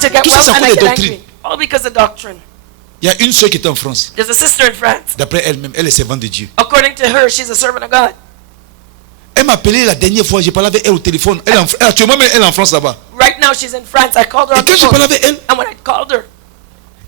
to get Tout ça, well c'est à and cause I des get doctrines. angry. All because of doctrine. Il y a une sœur qui était en France. There's a sister in France. D'après elle-même, elle est servante de Dieu. According to her, she's a servant of God. Elle m'a appelé la dernière fois, j'ai parlé avec elle au téléphone. Actuellement, elle est en France là-bas. Right now, she's in France. I called her Et on the quand j'ai parlé phone. avec elle, And when I called her,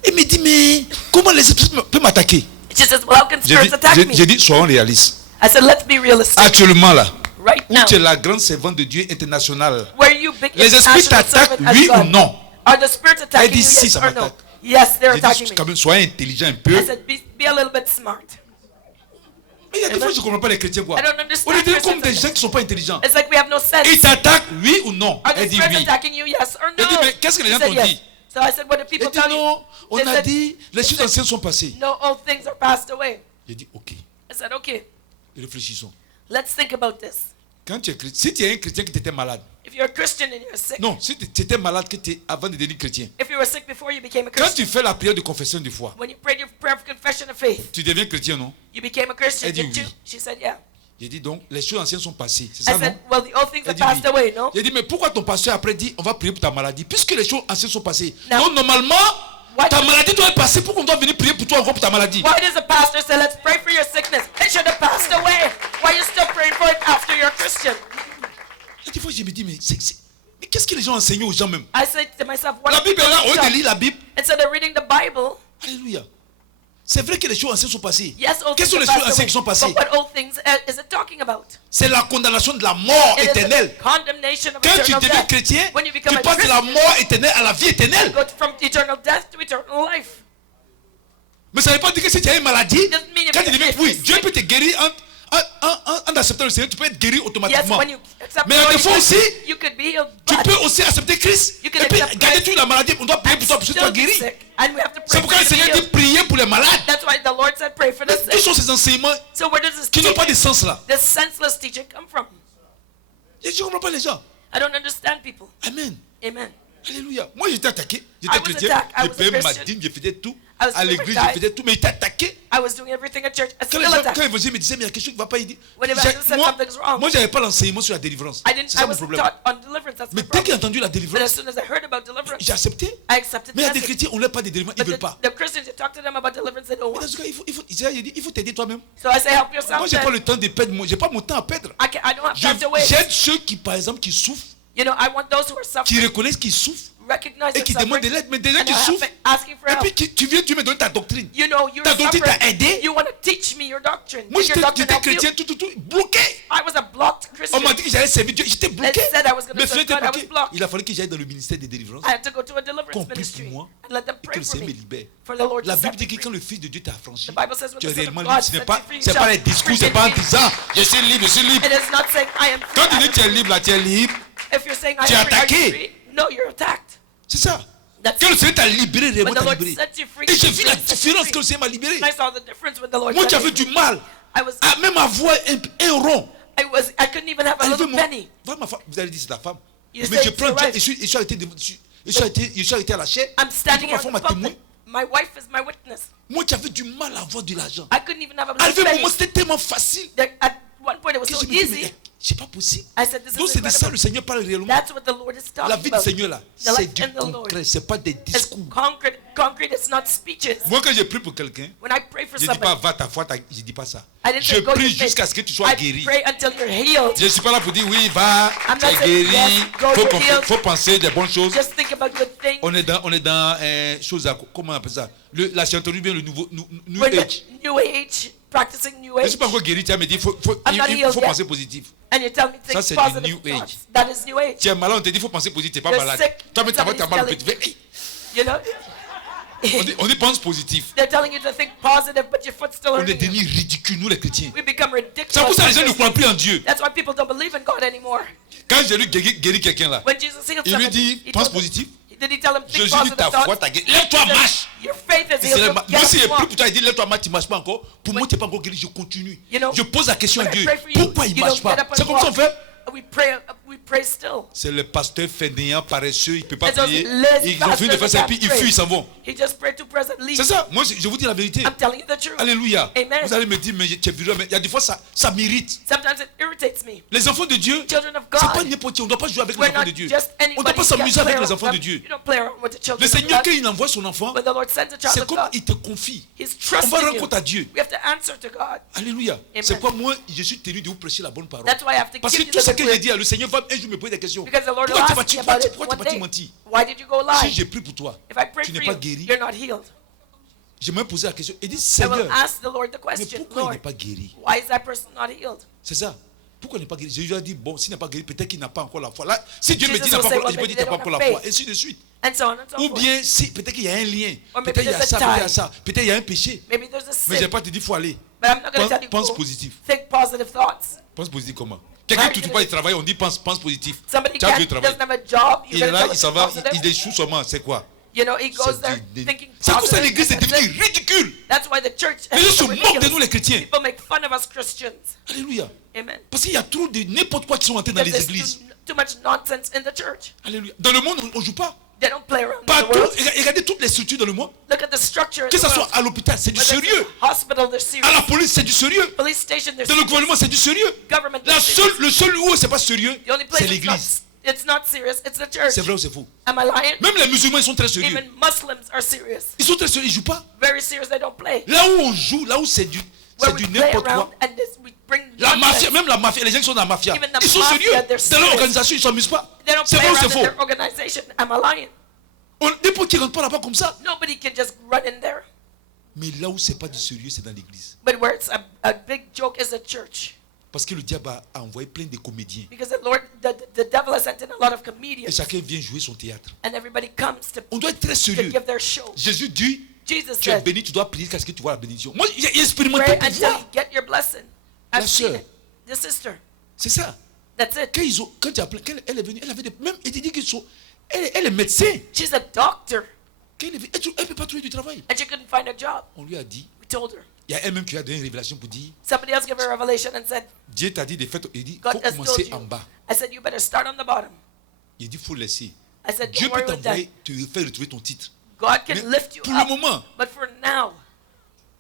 elle me dit, mais comment les esprits peuvent m'attaquer? she says, well, how can spirits attack me? J'ai dit, soyons réalistes. I said, let's be realistic. Actuellement là, Right où now, tu es la grande servante de Dieu internationale, where you big les esprits international t'attaquent, servant as oui ou God. non? Are the spirits Elle attacking dit, you, si, yes ça or no? m'attaque. Yes, they're J'ai attacking dit, me. quand même, soyez intelligent un peu. I said, be a little bit smart. Mais il y a des fois, je ne comprends pas les chrétiens quoi. I don't understand On est comme Christians. des gens qui ne sont pas intelligents. It's like we have no sense. Ils t'attaquent, oui ou non? Are the Elle dit spirits oui. attacking you, yes or no? Elle dit, mais qu'est-ce que les She gens said t'ont yes. dit? So I said, what do people Elle dit, tell you? non, on They a said, dit, les choses anciennes sont passées. no, all things are passed away. J'ai dit, ok, I said, okay, réfléchissons. let's think about this. Quand tu es chrétien, si tu es un chrétien qui était malade, If you're a Christian and you're sick, non, si tu étais malade avant de devenir chrétien, if you were sick before you became a quand Christian, tu fais la prière de confession de foi, when you prayed your prayer of confession of faith, tu deviens chrétien, non? you became a Christian, Elle dit didn't you? oui. She said, yeah. J'ai dit donc, les choses anciennes sont passées. C'est I ça, said, non? well, the old things Elle are dit passed oui. away, no? J'ai dit, mais pourquoi ton pasteur après dit, on va prier pour ta maladie? Puisque les choses anciennes sont passées. Non. Donc, normalement, Why- ta maladie doit être passée. Pourquoi on doit venir prier pour toi encore pour ta maladie? Why does the pastor say, let's pray for your sickness? It should have passed away. Why are you still praying for it after you're a Christian? Et des fois, je me dis, mais qu'est-ce que les gens enseignent aux gens même? I said to myself, what La are Bible est là, au lieu de people lire la Bible. instead of reading the Bible? Alléluia. C'est vrai que les choses anciennes sont passées. Yes, old Quelles things sont les are choses passed anciennes qui sont away. passées? But what old things is it talking about? C'est la condamnation de la mort It is éternelle. the condemnation of Quand tu eternal deviens death. chrétien, When you become tu a passes de la Christian, mort éternelle à la vie éternelle. you go from eternal death to eternal life. Mais ça ne veut pas dire que si tu as une maladie, Doesn't mean if quand tu you're deviens, sick. oui, Dieu peut te guérir en acceptant le Seigneur, tu peux être guéri Yes, automatiquement. when you accept Mais the Lord, des fois aussi, you could be healed, tu but peux aussi accepter Christ. You can Et puis accept garder Christ. toute la maladie, on doit prier pour toi pour que tu sois still be guéri. sick. And we have to C'est pray pourquoi for le you to be Seigneur dit healed. prier pour les malades. That's why the Lord said pray for the Quels sont sick. ces enseignements So where does this qui n'ont pas de teaching, sens là? this senseless teaching come from? Je ne comprends pas les gens. I don't understand people. Amen. Amen. Alléluia. Moi j'étais attaqué. I J'étais was chrétien. attacked. I Je was a payais ma Christian. dîme, je faisais tout. I was À l'église, baptized. je faisais tout. Mais il était attaqué. I was doing everything at church. I Quand still les gens, attacked. quand l'évangile me disait, mais il y a quelque chose qui ne va pas, il dit. When evangelist said something's wrong. Moi, je n'avais pas l'enseignement sur la délivrance. I C'est ça mon was problème. taught on deliverance. That's Mais my dès qu'il a problem. entendu la But as délivrance, soon as I heard about deliverance, j'ai accepté. I accepted Mais il y a the des message. chrétiens, on ne leur pas de délivrance, ils ne But veulent pas. the Christians, you talk to them about deliverance, they don't Mais want. dans ce cas, il faut t'aider toi-même. So I say, help yourself. Moi, je n'ai then. pas le temps de perdre. J'ai pas mon temps à perdre. I don't have time to wait. J'aide ceux qui, par exemple, qui souffrent, You know, I want those who are qui suffering, reconnaissent qu'ils souffrent recognize et qui they're demandent de suffering, l'aide. Mais des gens and qui are souffrent, asking for et help. puis tu viens, tu me donnes ta doctrine. You know, you're Ta doctrine t'a suffering. aidé. You want to teach me your doctrine. Moi, Did your doctrine j'étais help you? chrétien, tout, bloqué. I was a blocked Christian. On m'a dit que j'allais servir Dieu. J'étais bloqué. They said I was gonna Mais serve j'étais God, I was bloqué. blocked. Il a fallu que j'aille dans le ministère des délivrances. I had to go to a deliverance Qu'on prie ministry pour moi and let them et que pray le for Seigneur me me. libère. For the Lord La to set Bible dit me que free. quand le Fils de Dieu t'a affranchi, The Bible says when tu es the Son of réellement God libre. Ce n'est sets pas, you free, c'est you pas shall les discours, be c'est pas en free. disant je suis libre, je suis libre. It is not saying I am free. Quand tu I dis am tu es free. libre, là, tu es libre. If you're saying I Tu es am free, are attaqué. you free? No, you're attacked. C'est ça. That's Quand le it. Seigneur t'a libéré, réellement When the t'a Lord libéré. set you free, Et j'ai He vu la set you différence free. que le Seigneur m'a libéré. And I saw the difference when the Lord Moi, set j'avais me free. du mal I was, à même avoir un rond. I couldn't even have a little penny. Voilà ma femme. Vous allez dire c'est ta femme. You Mais say je it's prends your Dieu wife. et je suis arrêté à la chair. I'm standing Ma here femme in a the témoin. pulpit. My wife is my witness. Moi, j'avais du mal à avoir de l'argent. I couldn't even have a À little un penny. moment, c'était tellement facile At one point, it was que so je me dis, mais easy. c'est pas possible. I said, this Donc, is c'est de ça incredible. le Seigneur parle réellement. That's what the Lord is La talking vie du about. Seigneur, là, The c'est life du in the Lord. concret. C'est pas des It's discours. concrete. Concrete is not speeches. Moi, quand j'ai prié pour quelqu'un, When I pray for je ne dis pas somebody, va ta foi, je ne dis pas ça. I didn't Je say go prie your faith. jusqu'à ce que tu sois I guéri. pray until you're healed. Je ne suis pas là pour dire oui, va, I'm tu not es saying guéri, yes, go, you're healed. faut penser des bonnes choses. Just think about good things. On est dans chose à, comment on appelle ça? La scientologie, bien le nouveau New We're Age. the New Age, practicing New Je ne Age. suis pas encore guéri, tu as me dit I'm not il healed faut yet. penser positif. And you tell me Ça, think c'est du positive New Age. thoughts. That is New Age. Tu es malade, on te dit il faut penser positif, tu n'es pas You're malade. sick, Toi-même, tu as mal au somebody's petit. Hey, You know? on dit pense positif. They're telling you to think positive, but your foot's still On est hurting you. devenus ridicules, nous les chrétiens. We become ridiculous. C'est pour ça que les gens ne croient plus en Dieu. That's why people don't believe in God anymore. Quand j'ai lu guérir quelqu'un là, When Jesus healed il lui somebody, dit he pense told him- positif. Did he tell him think Jésus dit positive ta foi thoughts? t'a guéri. Lève-toi, He said, marche. Your faith is Il se lève. healed. Moi, si Get j'ai up, pris walk. pour toi, il dit lève-toi, marche, tu ne marches pas encore. Pour moi, tu n'es pas encore guéri, je continue. You know, Je pose la question à when I Dieu. pray for you, Pourquoi il ne you marche don't pas? get up and C'est comme ça qu'on walk. fait. We pray. we pray still. C'est le pasteur fainéant, paresseux, il ne peut pas And those prier. lazy Ils ont fini de faire ça et puis ils fuient, ils s'en vont. He just prayed to present leave. C'est ça. Moi, je vous dis la vérité. I'm telling you the truth. Alléluia. Amen. Vous allez me dire, mais tu es virulent, mais il y a des fois, ça m'irrite. Sometimes it irritates me. Les enfants de Dieu, Children of c'est pas God. n'importe qui. On ne doit pas jouer avec les We're enfants not de Dieu. just On ne anybody. doit pas You can't s'amuser avec play les around enfants de them. Dieu. You don't play around with the Le children of Seigneur, quand God. il envoie son enfant, When the Lord sends a child c'est of comme God, il te confie. He's On va trusting rendre you. compte à Dieu. We have to answer to God. Alléluia. Amen. C'est quoi moi, je suis tenu de vous prêcher la bonne parole. That's why I have to Parce que give you tout ce the que word. j'ai dit, le Seigneur va un jour me poser des questions. Because the Lord will Pourquoi tu ask me vas about it pourquoi one tu day. menti? Why did you go Si lie? j'ai pris pour toi, If I pray tu for n'es pas you, guéri. you're not healed. Je me posé la question. Il dit, I will Seigneur, ask the Lord the mais question, pourquoi il Lord, n'est pas guéri? why is that person not healed? C'est ça. Pourquoi il n'est pas guéri? Jésus a dit, bon, s'il n'est pas guéri, peut-être qu'il n'a pas encore la foi. Là, si Dieu me Jesus dit qu'il n'a will pas say, encore, well, je peux maybe dire qu'il they n'a pas don't encore la have foi, faith. ainsi de suite. And so on and so Ou forth. bien, si, peut-être qu'il y a un lien. Or maybe Peut-être il y a there's a ça, peut-être il y a tie. ça. Peut-être il y a un péché. Maybe there's a Mais je n'ai sin. pas te dit, il faut aller. But I'm not going to tell you Pense go. positif. Think positive thoughts. Pense positif comment? Quelqu'un qui ne peut pas y travailler, on dit pense positif. Somebody Tu as can't, dû travailler. doesn't have a job. Il You're est going là, to il s'en tell va, him il positive. échoue seulement. C'est quoi? You know, he goes C'est there du- thinking C'est comme ça positive. l'église est and devenue that's it. ridicule. That's why the church Les gens se become moquent de ridiculous. nous les chrétiens. People make fun of us Christians. Alléluia. Amen. Parce qu'il y a trop de n'importe quoi qui sont entrés dans Because les there's églises. too much nonsense in the church. Alléluia. Dans le monde, on ne joue pas. They don't play around in the Partout, world. regardez toutes les structures dans le monde. Look at the structure in Que the ce soit world. à l'hôpital, c'est du Whether it's sérieux. in the hospital, they're À la serious. police, c'est du sérieux. Police station, they're Dans le serious. gouvernement, c'est du sérieux. Government, they're La serious. le seul où c'est pas sérieux, The only place c'est l'église. it's not serious, it's the church. C'est vrai ou c'est faux? Am I lying? Même les musulmans, ils sont très sérieux. Even Muslims are serious. Ils sont très sérieux, ils jouent pas. Very serious, they don't play. Là où on joue, là où c'est du Where we play n'importe around quoi. and we bring La nonsense. mafia, même la mafia, les gens qui sont dans la mafia, Even the ils sont mafia, sérieux. they're Dans leur serious. organisation, ils ne s'amusent pas. They don't C'est play vrai ou around c'est in faux? their organization. Am I lying? N'importe qui ne rentre pas là-bas comme ça. Nobody can just run in there. Mais là où c'est pas du sérieux, c'est dans l'église. But where it's a big joke is the church. Parce que le diable a envoyé plein de comédiens. Because the devil has sent in a lot of Et comedians. chacun vient jouer son théâtre. And everybody comes On doit être très to sérieux. give their show. Jésus dit, Jesus tu es said, béni, tu dois prier jusqu'à ce que tu vois la bénédiction. Moi, j'ai expérimenté pray pour until voir. you get your blessing. La I've seen sœur. it. The sister. C'est ça. That's it. Quand tu as appelé, quand elle est venue, elle avait même, elle te dit elle est médecin. She's a doctor. Quand elle est venue, elle ne peut pas trouver du travail. And she couldn't find a job. On lui a dit, We told her. il y a elle-même qui a donné une révélation pour dire, Somebody else gave her a revelation and said, Dieu t'a dit de faire, il dit, il God faut has told commencer you. en bas. I said, you better start on the bottom. Il dit, il faut laisser. I said, Dieu don't peut worry with that. t'envoyer, te faire retrouver ton titre. God can Mais lift you pour le up. moment, But for now,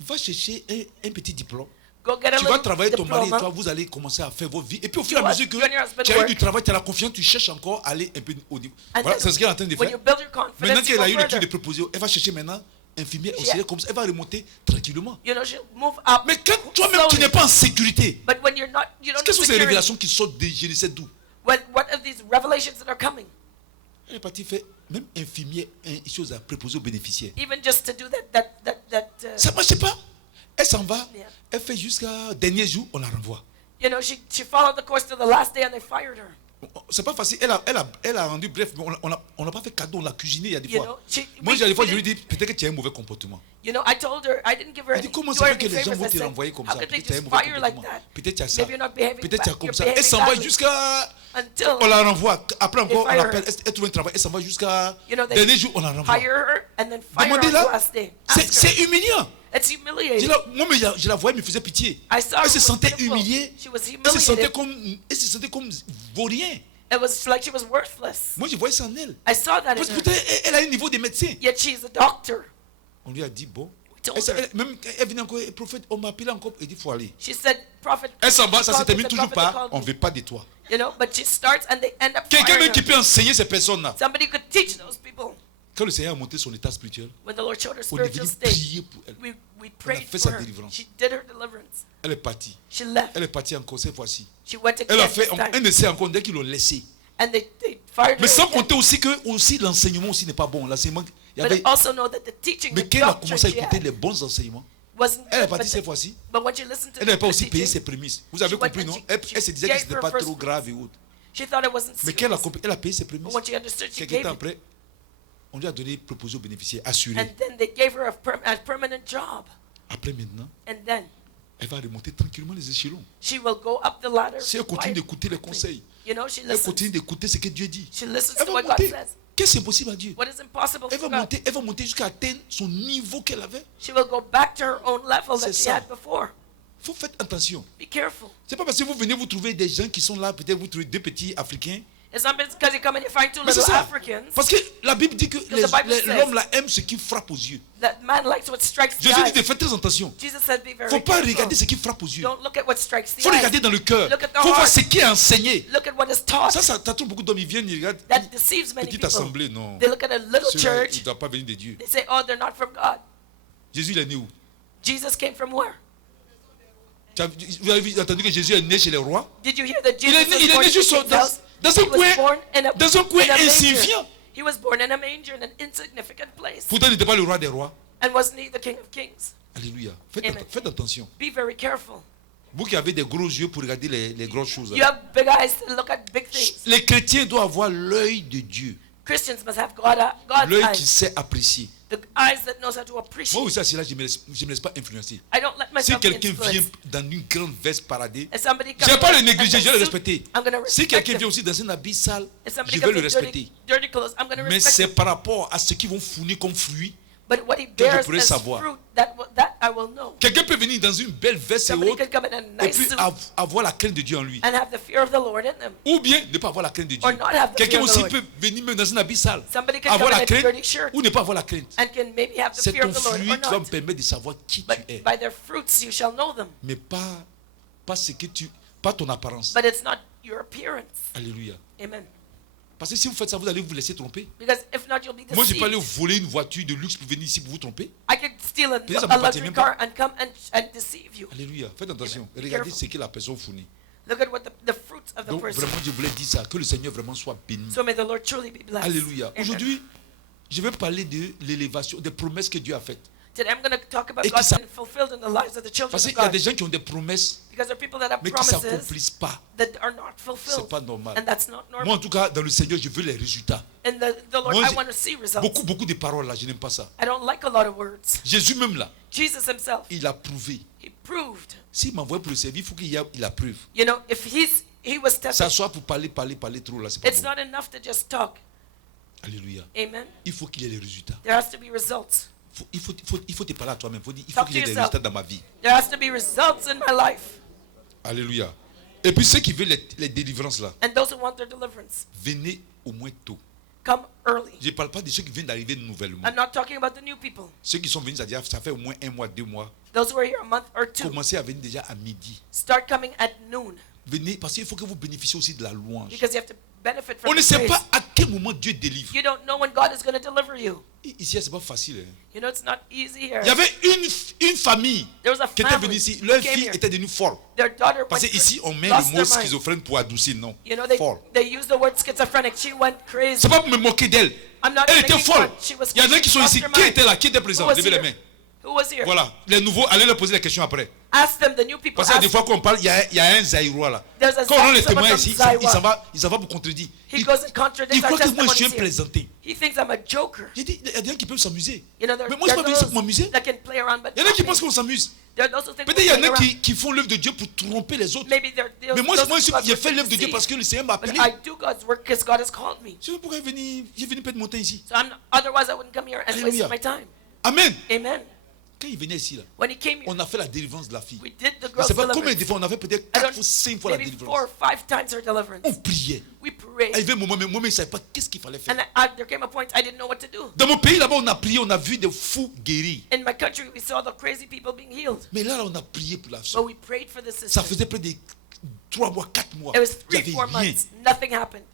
va chercher un petit diplôme. go get a Tu vas little travailler ton mari et diploma. toi, vous allez commencer à faire votre vie. Et puis au fur et à You mesure and your husband que tu as eu work. du travail, tu as la confiance, tu cherches encore à aller un peu au niveau. And Voilà, then c'est ce qu'elle est en train de when faire. you build your Maintenant confidence, you qu'elle a eu go le truc further. de proposer, elle va chercher maintenant infirmière, Yeah. auxiliaire, comme ça, elle va remonter tranquillement. You know, she'll move up. Mais quand toi-même tu slowly. n'es pas en sécurité, But when you're not, you don't quelles have sont ces security. révélations qui sortent de je ne sais d'où? What are these revelations that are coming? Elle est partie faire même infirmière, une chose à préposer aux bénéficiaires. Even just to do that. Ça ne marche pas. Elle s'en va, Yeah. elle fait jusqu'à dernier jour, on la renvoie. You know, she followed the course to the last day and they fired her. C'est pas facile. Elle a rendu, bref, mais on n'a pas fait cadeau, on l'a cuisiné il y a des You fois. know, Moi, il y a des fois, je lui didn't- dis, peut-être que tu as un mauvais comportement. You know, I told her, I didn't give her Elle dit, any, comment do ça her fait que any les gens favors. vont I te said, renvoyer comme how ça? could they Peut-être tu as un just mauvais fire you like comportement. that? Peut-être tu as ça. Maybe you're not behaving Peut-être tu as bad- comme you're ça. Elle behaving s'en va badly. jusqu'à... Until On la renvoie. Après encore, on fire her. l'appelle. Elle trouve un travail. Elle s'en va jusqu'à... You know, they Dernier jour, on la renvoie. hire her and then fire her on Demandez-la. the last day. Ask her. C'est humiliant. It's humiliating. Moi, mais je la voyais, elle me faisait pitié. I saw her Elle se was sentait pitiful. humiliée. She was Elle se sentait humiliated. comme vaurien. It was like she was worthless. Moi, je voyais ça en elle. I saw that in Parce que her. peut-être elle a un niveau de médecin. Yet she's a doctor. On lui a dit, bon. told Même elle venait encore, prophète, on m'a appelé encore. Elle dit, il faut aller. She said, prophet. Elle s'en va, ça se called me, termine the toujours prophet par, called on me. ne veut pas de toi. You know, but she starts and they end up Quelqu'un firing même qui her. peut enseigner ces personnes-là. Somebody could teach those people. Quand le Seigneur a monté son état spirituel, When the Lord showed her on est spiritual venu state, prier pour elle. we prayed fait for sa her. délivrance. She did her deliverance. Elle est partie. She left. Elle est partie encore cette fois-ci. She went Elle again a fait this time. un essai encore dès qu'ils l'ont laissé. And they fired Mais her sans again. compter aussi que aussi l'enseignement aussi n'est pas bon. L'enseignement, il y But avait, also know that the teaching, mais the quand elle a doctrine commencé à she écouter had les bons enseignements, wasn't elle est good, partie cette fois-ci. but when she listened to Elle n'avait pas the aussi payé teaching, ses prémices. Vous avez She went compris, and non? she- Elle se disait que gave ce n'était her pas first trop grave et autres. she thought it wasn't Mais quand elle a serious. compris, elle a payé ses prémices. But when she understood, she Quelques gave temps it. après, on lui a donné proposé aux bénéficiaires, assuré. And then they gave her a permanent job. Après maintenant, And then elle va remonter tranquillement les échelons. she will go up the ladder. Si elle continue quietly. d'écouter les conseils, You know, she elle listens. continue d'écouter ce que Dieu dit, She listens elle to va what God monter. says. Qu'est-ce qui est impossible à Dieu? What is impossible Elle for va God. monter jusqu'à atteindre son niveau qu'elle avait. She will go back to her own level that C'est she ça. had before. faut faire attention. Be careful. C'est pas parce que vous venez vous trouver des gens qui sont là, peut-être vous trouvez deux petits Africains. It's not because you come and you find two Mais c'est little ça. Africans. Parce que la Bible dit que Because the Bible says- l'homme là aime ce qui frappe aux yeux. That man likes what strikes the Jésus dit de eye. faire très attention. Jesus said, be Il ne very faut pas careful. regarder ce qui frappe aux yeux. Don't look at what strikes Il the faut regarder eye. dans le cœur. Look at the Il faut voir heart. ce qui est enseigné. Look at what is taught. Ça t'attend beaucoup d'hommes. Ils viennent, ils regardent. That deceives many Petite people. assemblée, non. They look at a little Celui-là, il church. ne doit pas venir de Dieu. They say, oh, they're not from God. Jésus, il est né où? Jesus came from where? Vous avez entendu que Jésus est né chez les rois? Did you hear that Il Jesus est né, was il est born né in juste a king's dans house? un He was coin, born in a manger. insignifiant. He was born in a manger in an insignificant place Pourtant, il n'était pas le roi des rois. and wasn't he the King of Kings? Alléluia. Amen. Faites attention. Be very careful. Vous qui avez des gros yeux pour regarder les grosses choses. You have big eyes to look at big things. Les chrétiens doivent avoir l'œil de Dieu. Christians must have God's L'œil qui eyes. sait apprécier. The eyes that knows how to Moi appreciate. aussi, à cela, je ne me laisse pas influencer. I don't let Si myself be quelqu'un vient influenced. dans une grande veste paradée, If somebody je ne vais comes pas le in négliger, a je vais le suit, respecter. I'm going to Si respect quelqu'un them. vient aussi dans un habit sale, If somebody je vais le comes in respecter. dirty clothes, I'm going to Mais respect c'est them. par rapport à ce qu'ils vont fournir comme fruit. But what he je bears pourrais as savoir. fruit, that I will know. Quelqu'un peut venir dans une belle veste et Somebody autre, could come in a et nice puis suit avoir la crainte de Dieu en lui. and have the fear of the Lord in them. Ou bien ne pas avoir la crainte de Dieu. Or not have the Quelqu'un fear of the aussi Lord. peut venir même dans un habit sale, Somebody can avoir come la in a dirty crainte shirt ou ne pas avoir la crainte. and can maybe have the C'est fear ton of the Lord fruit or qui va me not. permettre de savoir qui But tu es. by their fruits you shall know them. Mais pas ce que pas ton apparence. But it's not your appearance. Alléluia. Amen. Parce que si vous faites ça, vous allez vous laisser tromper. Because if not, you'll be Moi, je peux aller deceived. voler une voiture de luxe pour venir ici pour vous tromper. I could steal Peut-être ça a m'appartient luxury même pas. car and come and deceive you. Alléluia. Faites attention. Amen. Be Regardez careful. ce que la personne fournit. Look at what the fruits of the Donc, person. vraiment, je voulais dire ça. Que le Seigneur vraiment soit béni. So may the Lord truly be blessed. Alléluia. Amen. Aujourd'hui, je vais parler de l'élévation, des promesses que Dieu a faites. Today I'm going to talk about Et qui God's ça- been fulfilled in the lives of the children Parce of qu'il y a God. des gens qui ont des promesses, Because there are people that have mais qui ne promises s'accomplissent pas. that are not fulfilled. C'est pas normal. And that's not Moi, en normal. tout cas, dans le Seigneur, je veux les résultats. And the Lord, Moi, I j'ai- want to see results. Beaucoup de paroles là, je n'aime pas ça. I don't like a lot of words. Jésus même là, Jesus himself, il a prouvé. he proved. S'il m'envoie pour le servir, il faut qu'il y ait la preuve. You know, if he was tested, S'asseoir pour parler trop là, c'est pas it's bon. not enough to just talk. Alléluia. Amen. Il faut qu'il y ait les résultats. There has to be results. Il faut te parler à toi-même. Il faut Talk qu'il y ait to des yourself. résultats dans ma vie. There has to be results in my life. Alléluia. Et puis ceux qui veulent les délivrances là, And those who want their deliverance, venez au moins tôt. come early. Je ne parle pas de ceux qui viennent d'arriver nouvellement. I'm not talking about the new people. Ceux qui sont venus, c'est-à-dire ça fait au moins 1 mois, 2 mois. Those who are here a month or two, Commencez à venir déjà à midi. start coming at noon. Venez parce qu'il faut que vous bénéficiez aussi de la louange. Because you have to benefit On from ne the sait praise. pas à quel moment Dieu délivre. You don't know when God is going to deliver you. Ici, c'est pas facile. Hein. You know, it's not easy here. Il y avait une famille There was a qui était venue family ici. Leur who came fille here. était devenue folle. Their daughter Parce went qu'ici, on met lost le mot their mind. schizophrène pour adoucir, non. You know, Folle. they use the word schizophrenic. She went crazy. C'est pas pour me moquer d'elle. I'm not Elle était making folle. fun. She was Il y en a qui sont lost ici. her Qui mind. était là? Qui était présent? Who was Levez les here? mains. Who was here? Voilà. Les nouveaux, allez leur poser la question après. Ask them, the new people. Parce que des Ask fois, quand on parle, il y a un Zaïrois là. There's a Quand on a les someone témoins from ici, Zaiwa. il s'en va pour contredire. He goes and contradicts Il our croit que moi, je suis un testimonies here. plaisantin. He thinks I'm a joker. J'ai dit, il y a des gens qui peuvent s'amuser. You know, there Mais moi, je ne suis there pas are venu ici pour those m'amuser. that can play around, but Il y en a not qui me. pensent qu'on s'amuse. There are those who think Peut-être il y we're en a playing around. qui font l'œuvre de Dieu pour tromper les autres. Maybe they're Mais moi, those who j'ai God fait l'œuvre de Dieu deceive. parce que le Seigneur m'a But appelé. I do God's work because God has called me. Je sais pas pourquoi j'ai venu perdre mon temps ici. So otherwise I wouldn't come here and Alléluia. waste my time. Amen. Amen. Quand il venait ici, là, When he came here, on a fait la délivrance de la fille. we did the Je ne girl's sais pas combien deliverance. de fois, on avait peut-être I 4 don't- ou 5 fois la Maybe 4 délivrance. or 5 times her deliverance. On priait. We Il y prayed. avait un moment, mais moi-même, je ne savais pas qu'est-ce qu'il fallait faire. And there came a point I didn't know what to do. Dans mon pays, là-bas, on a prié, on a vu des fous guéris. In my country, we saw the crazy people being healed. Mais là, on a prié pour la But soeur. we prayed for the Ça sister. faisait près de 3 mois, 4 mois. It was Il 3, n'y 4 avait rien. months. Nothing happened.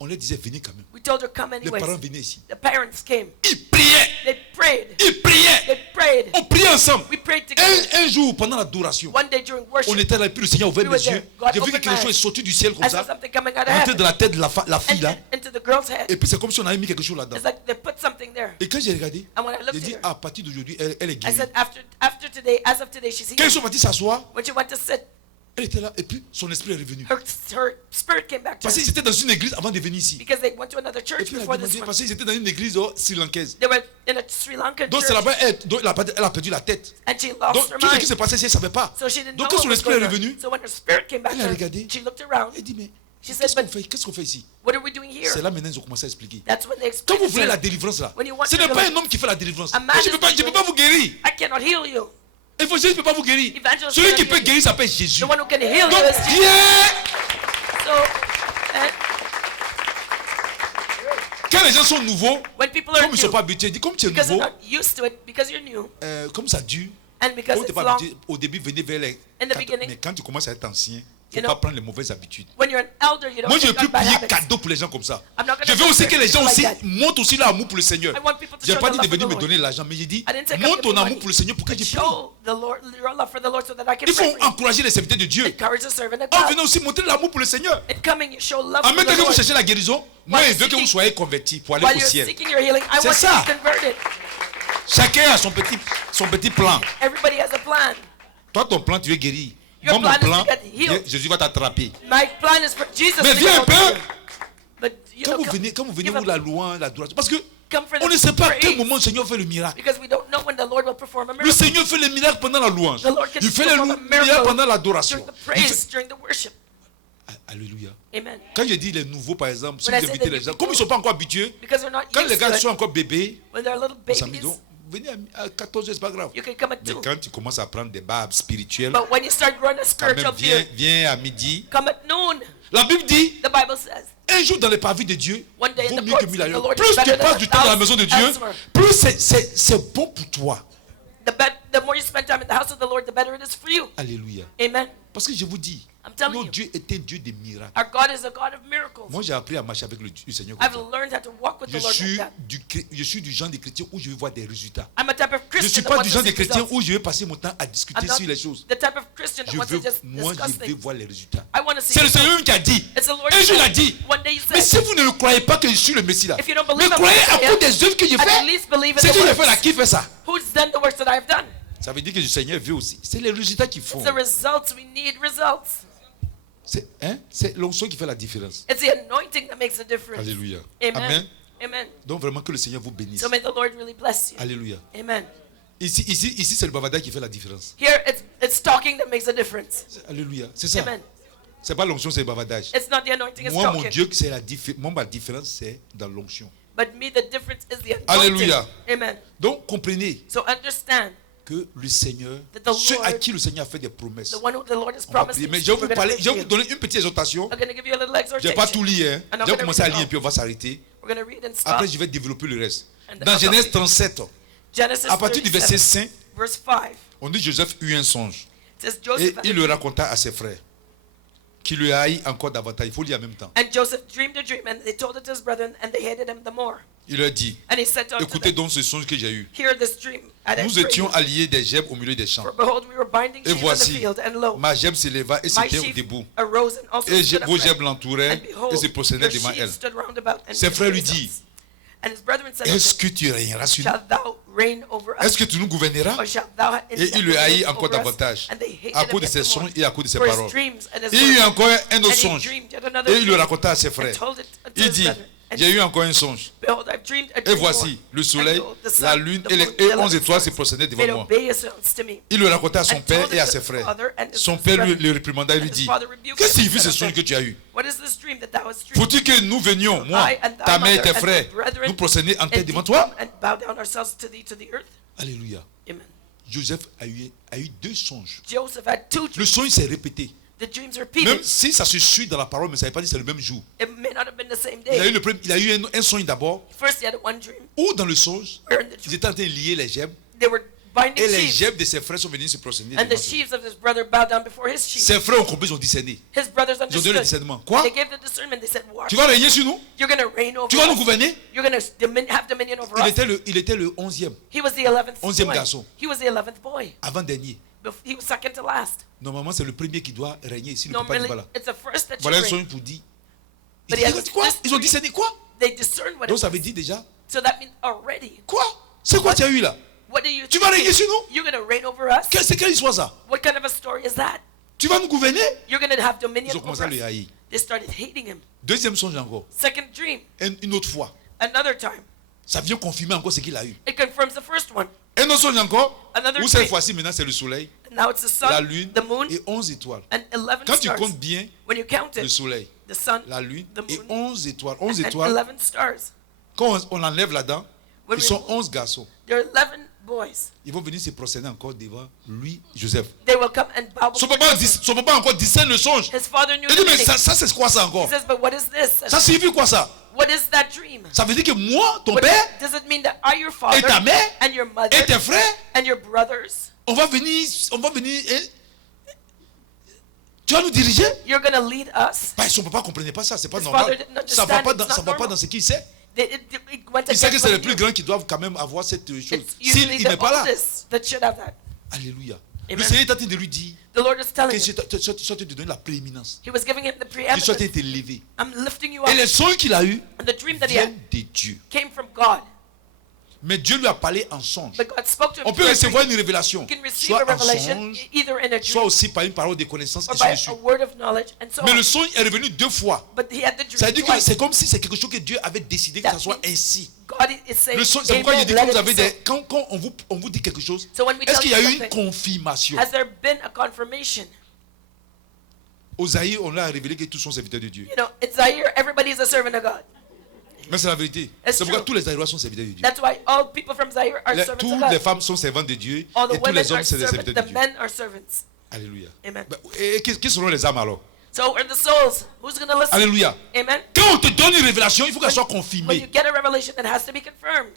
On leur disait, venez quand même. We told her, come Les parents anyways. venaient ici. The parents came. Ils priaient. They prayed. Ils priaient. They prayed. On priait ensemble. We prayed together. Un jour, pendant l'adoration, One day during on worship, était là, et puis le Seigneur a ouvert We mes were there. yeux. God J'ai vu que opened quelque my chose est eyes. sorti du ciel comme I saw ça, something coming out of rentré heaven. dans la tête de la fille là. Into the girl's head. Et puis c'est comme si on avait mis quelque chose là-dedans. It's like they put something there. Et quand j'ai regardé, And when I j'ai looked dit, at her, à partir d'aujourd'hui, elle est I guérie. said, after today, as of today, she's Quand ils healed. sont partis s'asseoir, When she went to sit, elle était là, et puis son esprit est revenu. her spirit came back to Parce her. qu'ils étaient dans une église avant de venir ici. Because they went to another Et church puis elle a before this demandé, one. parce qu'ils étaient dans une église sri-lankaise. They were in a Sri Lankan Donc c'est church. là-bas, elle a perdu la tête. And she Donc lost her tout ce qui mind. s'est passé, elle ne savait pas. So she didn't know Donc quand what son was esprit est going on. revenu, So when her spirit came back elle to a her, regardé. she looked around. elle dit, mais She said, qu'est-ce qu'on but fait? Qu'est-ce qu'on fait ici? what are we doing here? C'est là maintenant qu'ils ont commencé à expliquer. That's when they Quand explained vous it voulez to la her. délivrance là, When you want ce n'est to pas deliver- un homme qui fait la délivrance. A man Je ne is peux pas doing vous guérir. I cannot heal you. Évangéliste ne peut pas vous guérir. Evangelist Celui cannot qui heal peut you. guérir s'appelle Jésus. The one who can heal Donc you is Jesus. viens. So, and Quand les gens sont nouveaux, when people are comme ils ne sont new, pas habitués, dis comme tu es because they're nouveau, not used to it, because you're new, comme ça dure, and because comme tu n'es it's pas long, habitué, au début, venez vers les. In the beginning, Mais quand tu commences à être ancien, il you ne faut know, pas prendre les mauvaises habitudes. when you're an elder, you don't Moi, je ne veux take plus on bad prier habits. cadeau pour les gens comme ça. I'm not gonna Je veux aussi celebrate que les gens like aussi that. montrent aussi leur amour pour le Seigneur. I want people to Je n'ai show pas the dit de love for venir the me Lord. donner l'argent, mais j'ai dit, I didn't take montre up ton your amour money, pour le Seigneur pour que but je prie. show the Lord, your love for the Lord so that I can Il faut pray for you. encourager les serviteurs de Dieu. Encourage the servant of En God. venant aussi montrer l'amour pour le Seigneur. In coming, you show love En for même temps the que vous Lord. cherchez la guérison, moi, je veux que vous soyez convertis pour aller While au you're ciel. seeking your healing, I C'est want you ça. to be converted. Chacun a son petit plan. Everybody has a plan. Toi, ton plan, tu es guéri. Your Moi, mon plan is plan, to get healed. Jésus va t'attraper. My plan is for Jesus Mais to viens un get peu. healed. But you Quand know, vous venez give où up- la louange, l'adoration. Parce que come for on the ne sait pas à quel praise, moment le Seigneur fait le miracle. because we don't know when the Lord will perform a Le miracle. Seigneur fait le miracle pendant la louange. The Lord can Il fait le perform a miracle miracle pendant l'adoration. during the Il praise, fait- during the worship. Alléluia. Amen. Quand je dis les nouveaux, par exemple, si When I vous say invitez the les new gens, people, comme ils ne sont pas encore habitués, Because they're not quand les used gars to sont it, encore bébés, when they're little on s'amuse, babies, donc, venez à 14 heures, c'est pas grave. you can come at Mais 2. quand tu commences à prendre des barbes spirituelles, But when you start growing a quand même, spiritual fear, viens à midi. come at noon. La Bible dit, The Bible says, un jour dans les parvis de Dieu, One day in vaut the mieux courts que 1000 of the ailleurs. Lord is Plus better tu than passes a du temps dans la thousand maison de Dieu, elsewhere. plus c'est bon pour toi. the more you spend time in the house of the Lord, the better it is for you. Alléluia. Amen. Parce que je vous dis, I'm telling notre you. Dieu est un Dieu de miracles. Our God is a God of miracles. Moi, j'ai appris à marcher avec le Seigneur comme I've ça. learned how to walk with Je the Lord like suis, that. je suis du genre de chrétien où je veux voir des résultats. I'm a type of Je ne suis Christian that pas wants du to genre de see chrétien results. où je vais passer mon temps à discuter I'm not sur les choses. the type of Christian that Je wants to veux, just moi, discuss je veux things. voir les résultats. I want to see C'est le results. Seigneur qui a dit. It's the Lord Un jour, il a said. dit. One day he Mais said, si vous ne croyez pas que je suis le Messie là, if you don't mais believe I'm croyez à Messiah, cause des œuvres que je at fais. least believe in C'est the que je fais là, works. qui fait ça? Who's done the works that I've done? Ça veut dire que le Seigneur veut aussi. C'est les résultats qui font. It's the results. We need results. C'est l'onction qui fait la différence. It's the anointing that makes a difference. Alléluia. Amen. Amen. Amen. Donc vraiment que le Seigneur vous bénisse. So may the Lord really bless you. Alléluia. Amen. Ici c'est le bavardage qui fait la différence. Here, it's talking that makes a difference. Alléluia. C'est ça. Amen. C'est pas l'onction, c'est le bavardage. It's not the anointing, it's Moi, mon talking. Dieu, c'est la différence. Moi, ma différence, c'est dans l'onction. But me, the difference is the anointing. Alléluia. Amen. Donc, comprenez So understand que le Seigneur, That the ceux à Lord- qui le Seigneur a fait des promesses, the one who the Lord has on va promised. prier. you, Mais je vais we're vous gonna parler, make je vais you. vous donner une petite exhortation. I'm going to give you a little Je exhortation. vais pas tout lire. Hein. I'm not Je vais gonna commencer à read it lire all. et puis on va s'arrêter. We're going to read and stop. Après, je vais développer le reste. And then Dans I'll Genèse talk. 37, Genesis à partir du 37, verset 5, verse 5. on dit Joseph eut un songe. It says Et Joseph il le raconta à ses frères, qui le haït encore davantage. Il faut lire en même temps. and Joseph dreamed a dream, and they told it to his brethren, and they hated him the more. Il leur dit, And he said unto écoutez them, donc ce songe que j'ai eu. hear this dream. And I Nous prayed étions you. alliés des gerbes au milieu des champs. For behold, we were binding Et sheep in the voici, field, and lo, ma gerbe s'éleva et se my tint sheep debout. arose and also Et stood vos upright. gerbes l'entouraient And behold, et se prosternaient your devant sheep elle. stood round about and Ses did frères lui themselves. disent, And his brethren said est-ce unto him, que tu régneras sur nous? shalt thou reign over us? Est-ce que tu nous gouverneras? Or shalt thou Et il le haït reign encore over us? davantage, And they hated à him cause de yet ses the more songes et à cause de ses for his paroles. dreams and his Et il eut words. encore un And autre he songe. dreamed yet another Et il le dream, raconta à ses and frères. told it unto Il his dit, brethren. And j'ai eu encore un songe. behold, I've dreamed a Et dream voici, more. le soleil, And behold, the sun, la lune the et les moon, et the 11 étoiles se stars prosternaient made devant moi. obeisance to me. Il le raconta à son And père told et it à to ses his frères. father and his Son père brethren. le réprimanda et lui And his dit, father rebuked qu'est-ce que him signifie and ce said songe unto que him, tu as eu? What is this dream that thou hast dreamed? Faut-il que nous venions, moi, I and thy ta mère et mother tes and frères, thy brethren, nous prosterner en terre and devant did toi? come and bow down ourselves to thee to the earth? Alléluia. Amen. Joseph a eu deux songes. Joseph had two Le dreams. songe s'est répété. The dreams Même repeated. si ça se suit dans la parole, mais ça ne veut pas dire que c'est le même jour. It may not have been the same Il a eu, day. il a eu un songe d'abord, First, he had one dream où dans le songe, where in the ils dream étaient en train de lier les gerbes, they were binding et les sheaves, gerbes de ses frères sont venus se prosterner and devant the lui. sheaves of his brother bowed down before his sheep. Ses frères ont compris, ils ont discerné. His brothers Ils ont donné le understood. discernement. Quoi? They gave the discernment. They said, "Watch, Tu vas régner sur nous? you're going to reign over Tu vas nous us. gouverner? You're going to have dominion over us." Il était le 11e, He was the 11th 11e boy. garçon. He was the 11th boy. avant-dernier. He was second to last. Normalement, c'est le premier qui doit régner ici, le papa Normally, n'est pas là. it's the first that you Voilà un reign. songe pour dire. But Ils he ont has dit quoi? this Ils ont dream. discerné quoi? They discern what it Donc ça is. veut dire déjà, So that means already. quoi? C'est quoi tu as eu là? What do you Tu vas régner think? sur nous? You're going to reign over us? C'est quelle histoire ça? What kind of a story is that? Tu vas nous gouverner? You're going to have dominion Ils ont commencé à over le us. haïr. They started hating him. Deuxième songe encore. Second dream, Une autre fois. another time. Ça vient confirmer encore ce qu'il a eu. It confirms the first one. Un autre songe encore. Another Où cette dream. fois-ci maintenant c'est le soleil, Now it's the sun, la lune the moon, et 11 étoiles. and 11 Quand tu stars. comptes bien, When you count le it, soleil, the sun, la lune the et moon, 11 étoiles. 11 and étoiles, 11 stars. quand on enlève là-dedans, When ils we sont remove- 11 garçons. There are 11 boys. Ils vont venir se prosterner encore devant lui, Joseph. They will come and bow Son before papa, Joseph. son papa encore discerne le songe. His father knew Il the dit, mais meaning. ça c'est quoi ça encore? He says, but what is this? Ça signifie quoi ça? What is that dream? Ça veut dire que moi, ton What père, does it mean that I, your father, et ta mère, and your mother, et tes frères, and your brothers, on va venir, tu vas nous diriger? you're going to lead us? Bah, son papa ne comprenait pas ça, c'est pas His normal. father didn't Ça va understand, pas it's dans, not ça va pas normal. dans ce qu'il sait. It went Il sait que against c'est what les he plus knew. grands qui doivent quand même avoir cette chose. It's usually S'il the n'est pas là, oldest that should have that. alléluia. Amen. Le Seigneur est en train de lui dire The Lord is telling que him. je suis en train de donner la prééminence. He was giving him the Que je suis en train preeminence. de t'élever. I'm lifting you Et up. les sons qu'il a eus And the dream that he had viennent de Dieu. came from God. Mais Dieu lui a parlé en songe. But God spoke to him On peut through a recevoir dream. une révélation, You can receive soit a en revelation songe, either in a soit dream aussi par une parole de connaissance, or et by ainsi de a suite. word of knowledge and so Mais on. le songe est revenu 2 fois. But he had the Ça veut dream dire que twice. c'est comme si c'est quelque chose que Dieu avait décidé que That ça soit means ainsi. God is saying, Le songe, c'est pourquoi il Amen, dit let quand vous it avez be so. des, quand on vous dit quelque chose, So when we est-ce tell qu'il y you a eu une something, confirmation? has there been a confirmation? Osaïe, on l'a révélé que tous sont serviteurs de Dieu. You know, it's Zaire, everybody is a servant of God. Mais c'est la vérité. It's C'est pourquoi true. tous les Zaïrois sont serviteurs de Dieu. That's why all people from Zaire are servants of Toutes les God. femmes sont servantes de Dieu All the et tous les women hommes are sont des servants, serviteurs the de Dieu. men are servants. Alléluia. Amen. Et qui seront les âmes alors? So are the souls. Who's going to listen? Alléluia. Amen. Quand on te donne une révélation, il faut qu'elle soit When you confirmée. get a revelation, it has to be confirmed.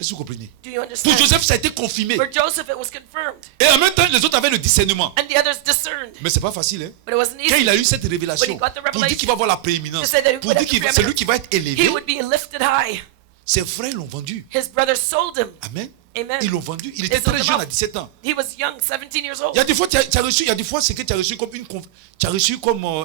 Est-ce que vous comprenez? Do you Pour understand? Joseph, ça a été confirmé. For Joseph, it was confirmed. Et en même temps, les autres avaient le discernement. And the others discerned. Mais c'est pas facile, hein? But it wasn't Quand easy. il a eu cette révélation, When he got the pour dire revelation, qu'il va avoir la prééminence, to say that he pour would dire have que c'est lui qui va être He élevé, would be lifted high. ses frères l'ont vendu. His brothers sold him. Amen. Amen. Ils l'ont vendu. Il était They sold très him jeune out. à 17 ans. He was young, 17 years old. Il y a des fois, tu as reçu, il y a des fois, c'est que tu as reçu comme tu as reçu comme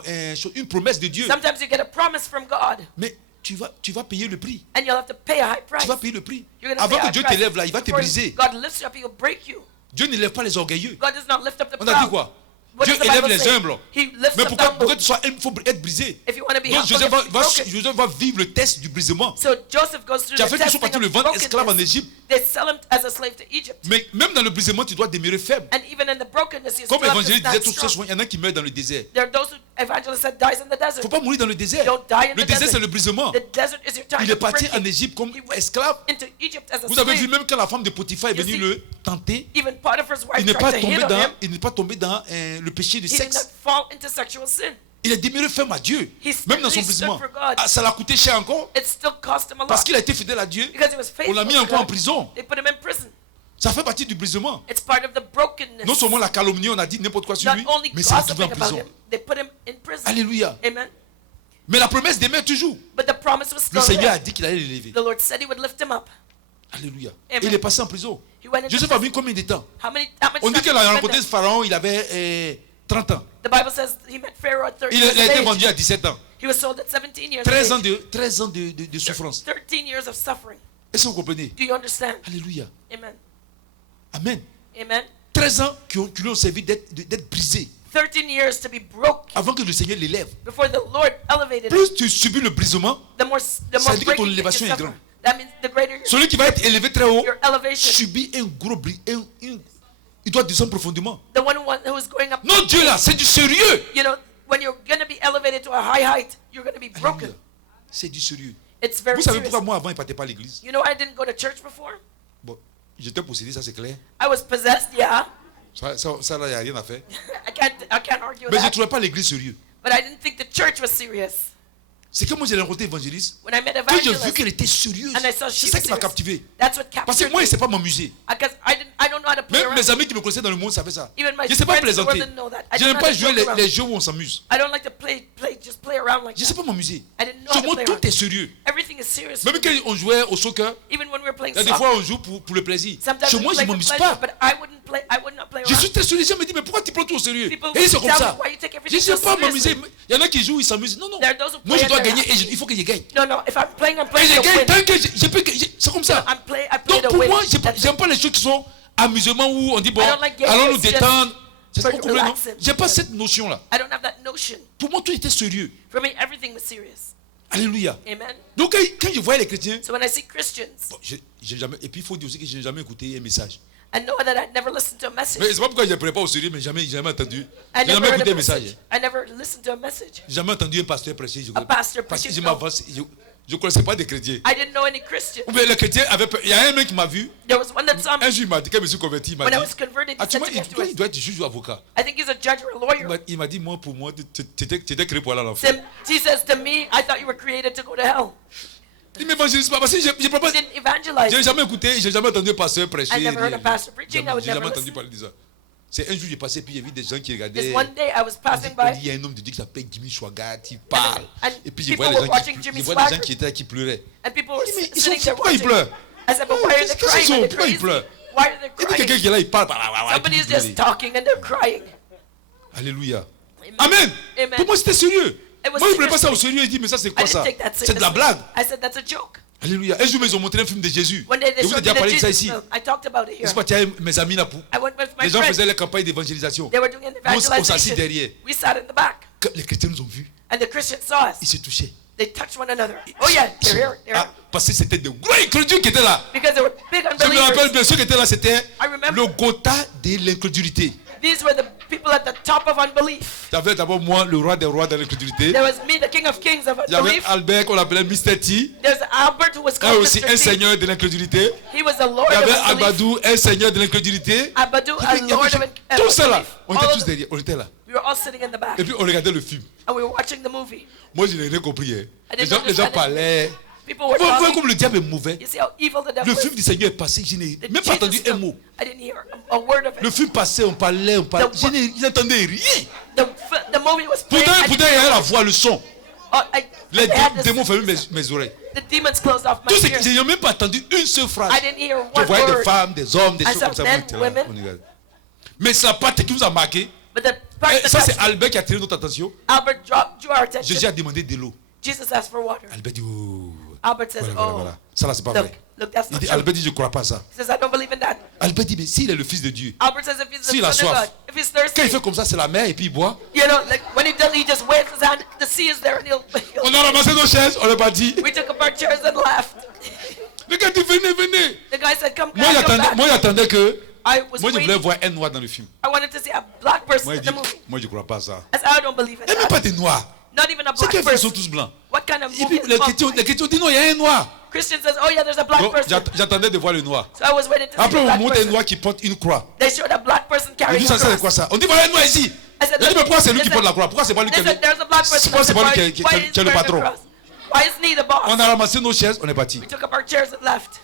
une promesse de Dieu. Sometimes you get a promise from God, Mais tu vas payer le prix. and you'll have to pay a high price. Tu vas payer le prix. You're gonna Avant pay a que high Dieu price. t'élève là, il va te Before briser. God lifts you up, he'll break you. Dieu ne lève pas les orgueilleux. God does not lift up the On a dit proud. quoi? What Dieu does the élève Bible les say? humbles. He lifts Mais up pourquoi, the humble. il faut être brisé? If you want to be Donc humble, Joseph you have to be broken. Joseph va vivre le test du brisement. So Joseph goes through Tu as the fait qu'ils sont testing partis of le vendre esclave en brokenness. Égypte. They sell him as a slave to Egypt. Mais même dans le brisement, tu dois demeurer faible. And even in the brokenness, you Comme still have to l'évangéliste disait stand tout ce strong. soir, il y en a qui meurent dans le désert. There are those who evangelist said dies in the Il ne desert. faut pas mourir dans le désert. Don't die in Le the désert, desert. c'est le brisement. The desert is your time Il est of parti breaking. en Égypte comme He went esclave. into Egypt as a Vous avez vu slave. même quand la femme de Potiphar est You venue see, le tenter, Even Potiphar's wife il n'est tried pas to hit tombé on dans, him. il n'est pas tombé dans le péché du He did sexe. not fall into sexual sin. Il est demeuré ferme à Dieu, He même dans son stood brisement. for God. Ah, ça l'a coûté cher encore, It still cost him a parce lot. qu'il a été fidèle à Dieu. Because he was On l'a faithful mis to encore en God. prison. They put him in prison. Ça fait partie du brisement. It's part of the brokenness. Non seulement la calomnie, on a dit n'importe quoi sur Not lui, only mais c'est gossiping retrouvé en about prison. him, they put him in prison. Alléluia. Amen. Mais la promesse demeure toujours. But the promise was Le still Seigneur a there. dit qu'il allait l'élever. The Lord said he would lift him up. Alléluia. Amen. Et il est passé en prison. He went into Joseph a prison. mis combien de temps? How much On dit time qu'il did a he spend rencontré there? Pharaon, il avait 30 ans. The Bible says he met Pharaoh at 30 Il years a été of vendu age. à 17 ans. He was sold at 17 years 13 ans of age. 13 ans de souffrance. 13 years of suffering. Est-ce que vous comprenez? Do you understand? Alléluia. Amen. Amen. Amen. 13 ans qui lui ont servi d'être brisés 13 years to be broke avant que le Seigneur l'élève. before the Lord elevated him. Plus tu subis le brisement, The more Ça veut dire que ton breaking that élévation you est suffer. grande. That means the greater celui qui va être élevé très haut your elevation. subit un gros il doit descendre profondément. The who is going up. Non, Dieu là, c'est du sérieux. You know, when you're going to be elevated to a high height, you're going to be broken. Alléluia. C'est du sérieux. It's very Vous savez serious. pourquoi moi avant il ne partait pas à l'église? You know, I didn't go to church before. Bon, j'étais possédé, ça c'est clair. I was possessed, yeah. Ça là, il n'y a rien à faire. I can't argue Mais je ne that. trouvais pas l'église sérieux. But I didn't think the church was serious. C'est que moi j'ai rencontré l'évangéliste. When I met Quand j'ai vu evangelist, qu'elle était sérieuse, and I saw c'est she ça was qui m'a serious. captivé. That's what Parce que captured moi, me. il ne sait pas m'amuser. Because I don't know how to play Même around. mes amis qui me connaissaient dans le monde savaient ça. Even my Je ne sais pas friends in the plaisanter. world didn't know that. I Je don't n'aime know pas how to jouer joke around. les jeux où on s'amuse. I don't like to just play around like Je ne sais that. pas m'amuser. I didn't know Sur how to moi, play tout around. est sérieux. Everything is serious. Même for quand me. on jouait au soccer, Even when we were playing il y a des soccer, fois on joue pour le plaisir. sometimes Chez we moi, je play ne for m'amuse pleasure, pas. but I would not play Je around. suis très sérieux. Je me dis, mais pourquoi tu prends tout au sérieux? People Et c'est comme tell me, ça. why you take Je everything ne sais so pas m'amuser. seriously? Il y en a qui jouent, ils s'amusent. Non, non. There are those who Moi, play je and dois they're gagner et happy. il faut que je gagne. No, if I'm playing Et to je gagne win. tant que c'est comme ça. I play Donc to pour win. moi, That's it. j'aime pas les choses qui sont amusement où on dit bon, I don't like games, allons nous it's just détendre. C'est ça for qu'on comprend, non? relaxing. J'ai pas cette notion-là. I don't have that notion. Pour moi, tout était sérieux. For me, everything was serious. Alléluia. Amen. Donc quand je voyais les chrétiens, So when I see Christians, bon, j'ai jamais. Et puis il faut dire aussi que je n'ai jamais écouté un message. I know that I never listened to a message. Mais c'est pas pourquoi je ne prenais pas au sérieux, mais jamais entendu. I J'ai never jamais heard écouté a un message. message. I never listened to a message. J'ai jamais entendu un pasteur prêcher. A pastor Parce que preaching, je no. m'avance. Je ne connaissais pas des chrétiens. I didn't know any Christians. Ou bien les chrétiens avaient peur. Il y a un mec qui m'a vu. There was one that saw me Un jour, il m'a dit, quand je me suis converti, il m'a when I dit, was converted. ah, He tu said vois, to me il afterwards, doit être juge ou avocat. I think he's a judge or a lawyer. Il m'a dit, moi, pour moi, tu étais créé pour aller à l'enfer. He says to me, I thought you were created to go to hell. Il ne m'évangélise pas parce que je ne He didn't evangelize. j'ai jamais écouté, j'ai jamais entendu un pasteur prêcher. I never heard a pastor preaching. I would J'ai jamais never entendu listen. parler de ça. C'est un jour, j'ai passé, puis j'ai vu des gens qui regardaient. This one day I was passing On dit, by il y a un homme de Dieu qui s'appelle Jimmy Swaggart, il parle. and Et puis je people vois were des watching gens Jimmy je vois des gens Swaggart. qui étaient là, qui pleuraient. and people were Il dit, mais ils sitting sont there fous, pourquoi ils watching. pleurent? I said, but why are they Qu'est-ce qu'ils crying? sont? Are they Pourquoi ils crazy? pleurent? Why are they Il dit quelqu'un crying? qui est là, il parle. Somebody is just talking and they're crying. Alléluia. Amen. Amen. Amen. Pour moi, c'était sérieux. It was Moi, je ne prenais pas serious. ça au sérieux. Il dit, mais ça, c'est I quoi didn't ça? take that C'est de la seriously. blague. I said that's a joke. Alléluia. Un jour, ils ont montré un film de Jésus. One day they Je vous ai showed déjà me parlé the de ça Jesus ici. film. I talked about it here. N'est-ce pas, tu as mes amis là pour. I went with my Les gens friends. faisaient la campagne d'évangélisation. They were doing an On s'assit evangelization. derrière. We sat in the back. Quand les chrétiens nous ont vus, And the Christians saw us. ils se touchaient. They touched one another. Oh yeah, they're here. They're Ah, parce que c'était de gros incrédules qui étaient là. Because they were big Je me rappelle unbelievers. bien, ceux qui étaient là, c'était I remember. le Gotha de l'incrédulité. These were the people at the top of unbelief. Tu avais d'abord moi, le roi des rois de l'incrédulité. There was me, the king of kings of Il y avait unbelief. Albert qu'on appelait Mr. T. There's Albert who was Il y called a aussi Mr. un T. seigneur de l'incrédulité. He was the Lord Il y of avait unbelief. Abadou, un seigneur de l'incrédulité. Abadou, Il y a avait- Lord of Tout ça là, unbelief. on All était of tous them. derrière, on était là. We were all sitting in the back. Et puis on regardait le film. And we were watching the movie. Moi, je n'ai rien compris. Hein. I Les didn't gens understand it. parlaient. People were Vous voyez talking. comme le diable est mauvais. You see how evil the devil Le is? film du Seigneur est passé, je n'ai The même pas entendu Jesus un film, mot. I didn't hear a word of Le it. film passait, on parlait. Je n'entendais rien. The movie was playing. Pourtant, I didn't il y avait hear la a word. voix, le son. Oh, Les I had this- démons fermaient mes oreilles. The demons closed off my Tout ce ears. que je n'ai même pas entendu une seule phrase. I didn't hear Je one voyais des word. femmes, des hommes, des I choses saw comme ça. men, Moi, j'étais là, women. on regarde. Mais c'est la partie qui nous a marqué. But the part Et that ça, c'est touched Albert qui a attiré notre attention. Albert drew our attention. Jésus a demandé de l'eau. Jesus asked for water. Albert dit, oh. Albert says, Voilà, voilà, oh, voilà. Ça là, c'est pas look, vrai. look, that's Il not dit, true. Albert dit, je ne crois pas à ça. He says, I don't believe in that. Albert dit, mais s'il est le fils de Dieu, Albert says, if he's the S'il a son of soif. God, if he's quand il thirsty, fait comme ça, c'est la mer et puis il boit. you know, like when he does, he just waves his hand. The sea is there, and he'll. On a ramassé nos chaises, on n'est pas dit. We took up our chairs and left. Le gars dit, venez, venez. The guy said, "Come, Moi, come back." il attendait que. I was Moi, je voulais waiting. voir un noir dans le film. I wanted to see a black person Moi, in il the dit, movie. moi, je ne crois pas à ça. I said, I don't believe in Et même that. pas des noirs. Not even a C'est black qu'ils sont person. tous blancs. What kind of Et movie puis is les called? chrétiens disent, non, il y a un noir. Christian says, oh yeah, there's a black Donc, person. j'attendais de voir le noir. So I was waiting to see Après, the on black montre un person. noir qui porte une croix. They showed a black person Il carrying dit, a ça, c'est cross. quoi ça? On dit, voilà un noir ici. I said, Il dit, mais pourquoi c'est lui qui listen, porte la croix? Pourquoi c'est pas lui qui listen, there's a black person. Pourquoi c'est pas lui Why- qui why est is le wearing a patron? cross? Why isn't he the boss? On a ramassé nos chaises, on est parti. We took up our chairs and left.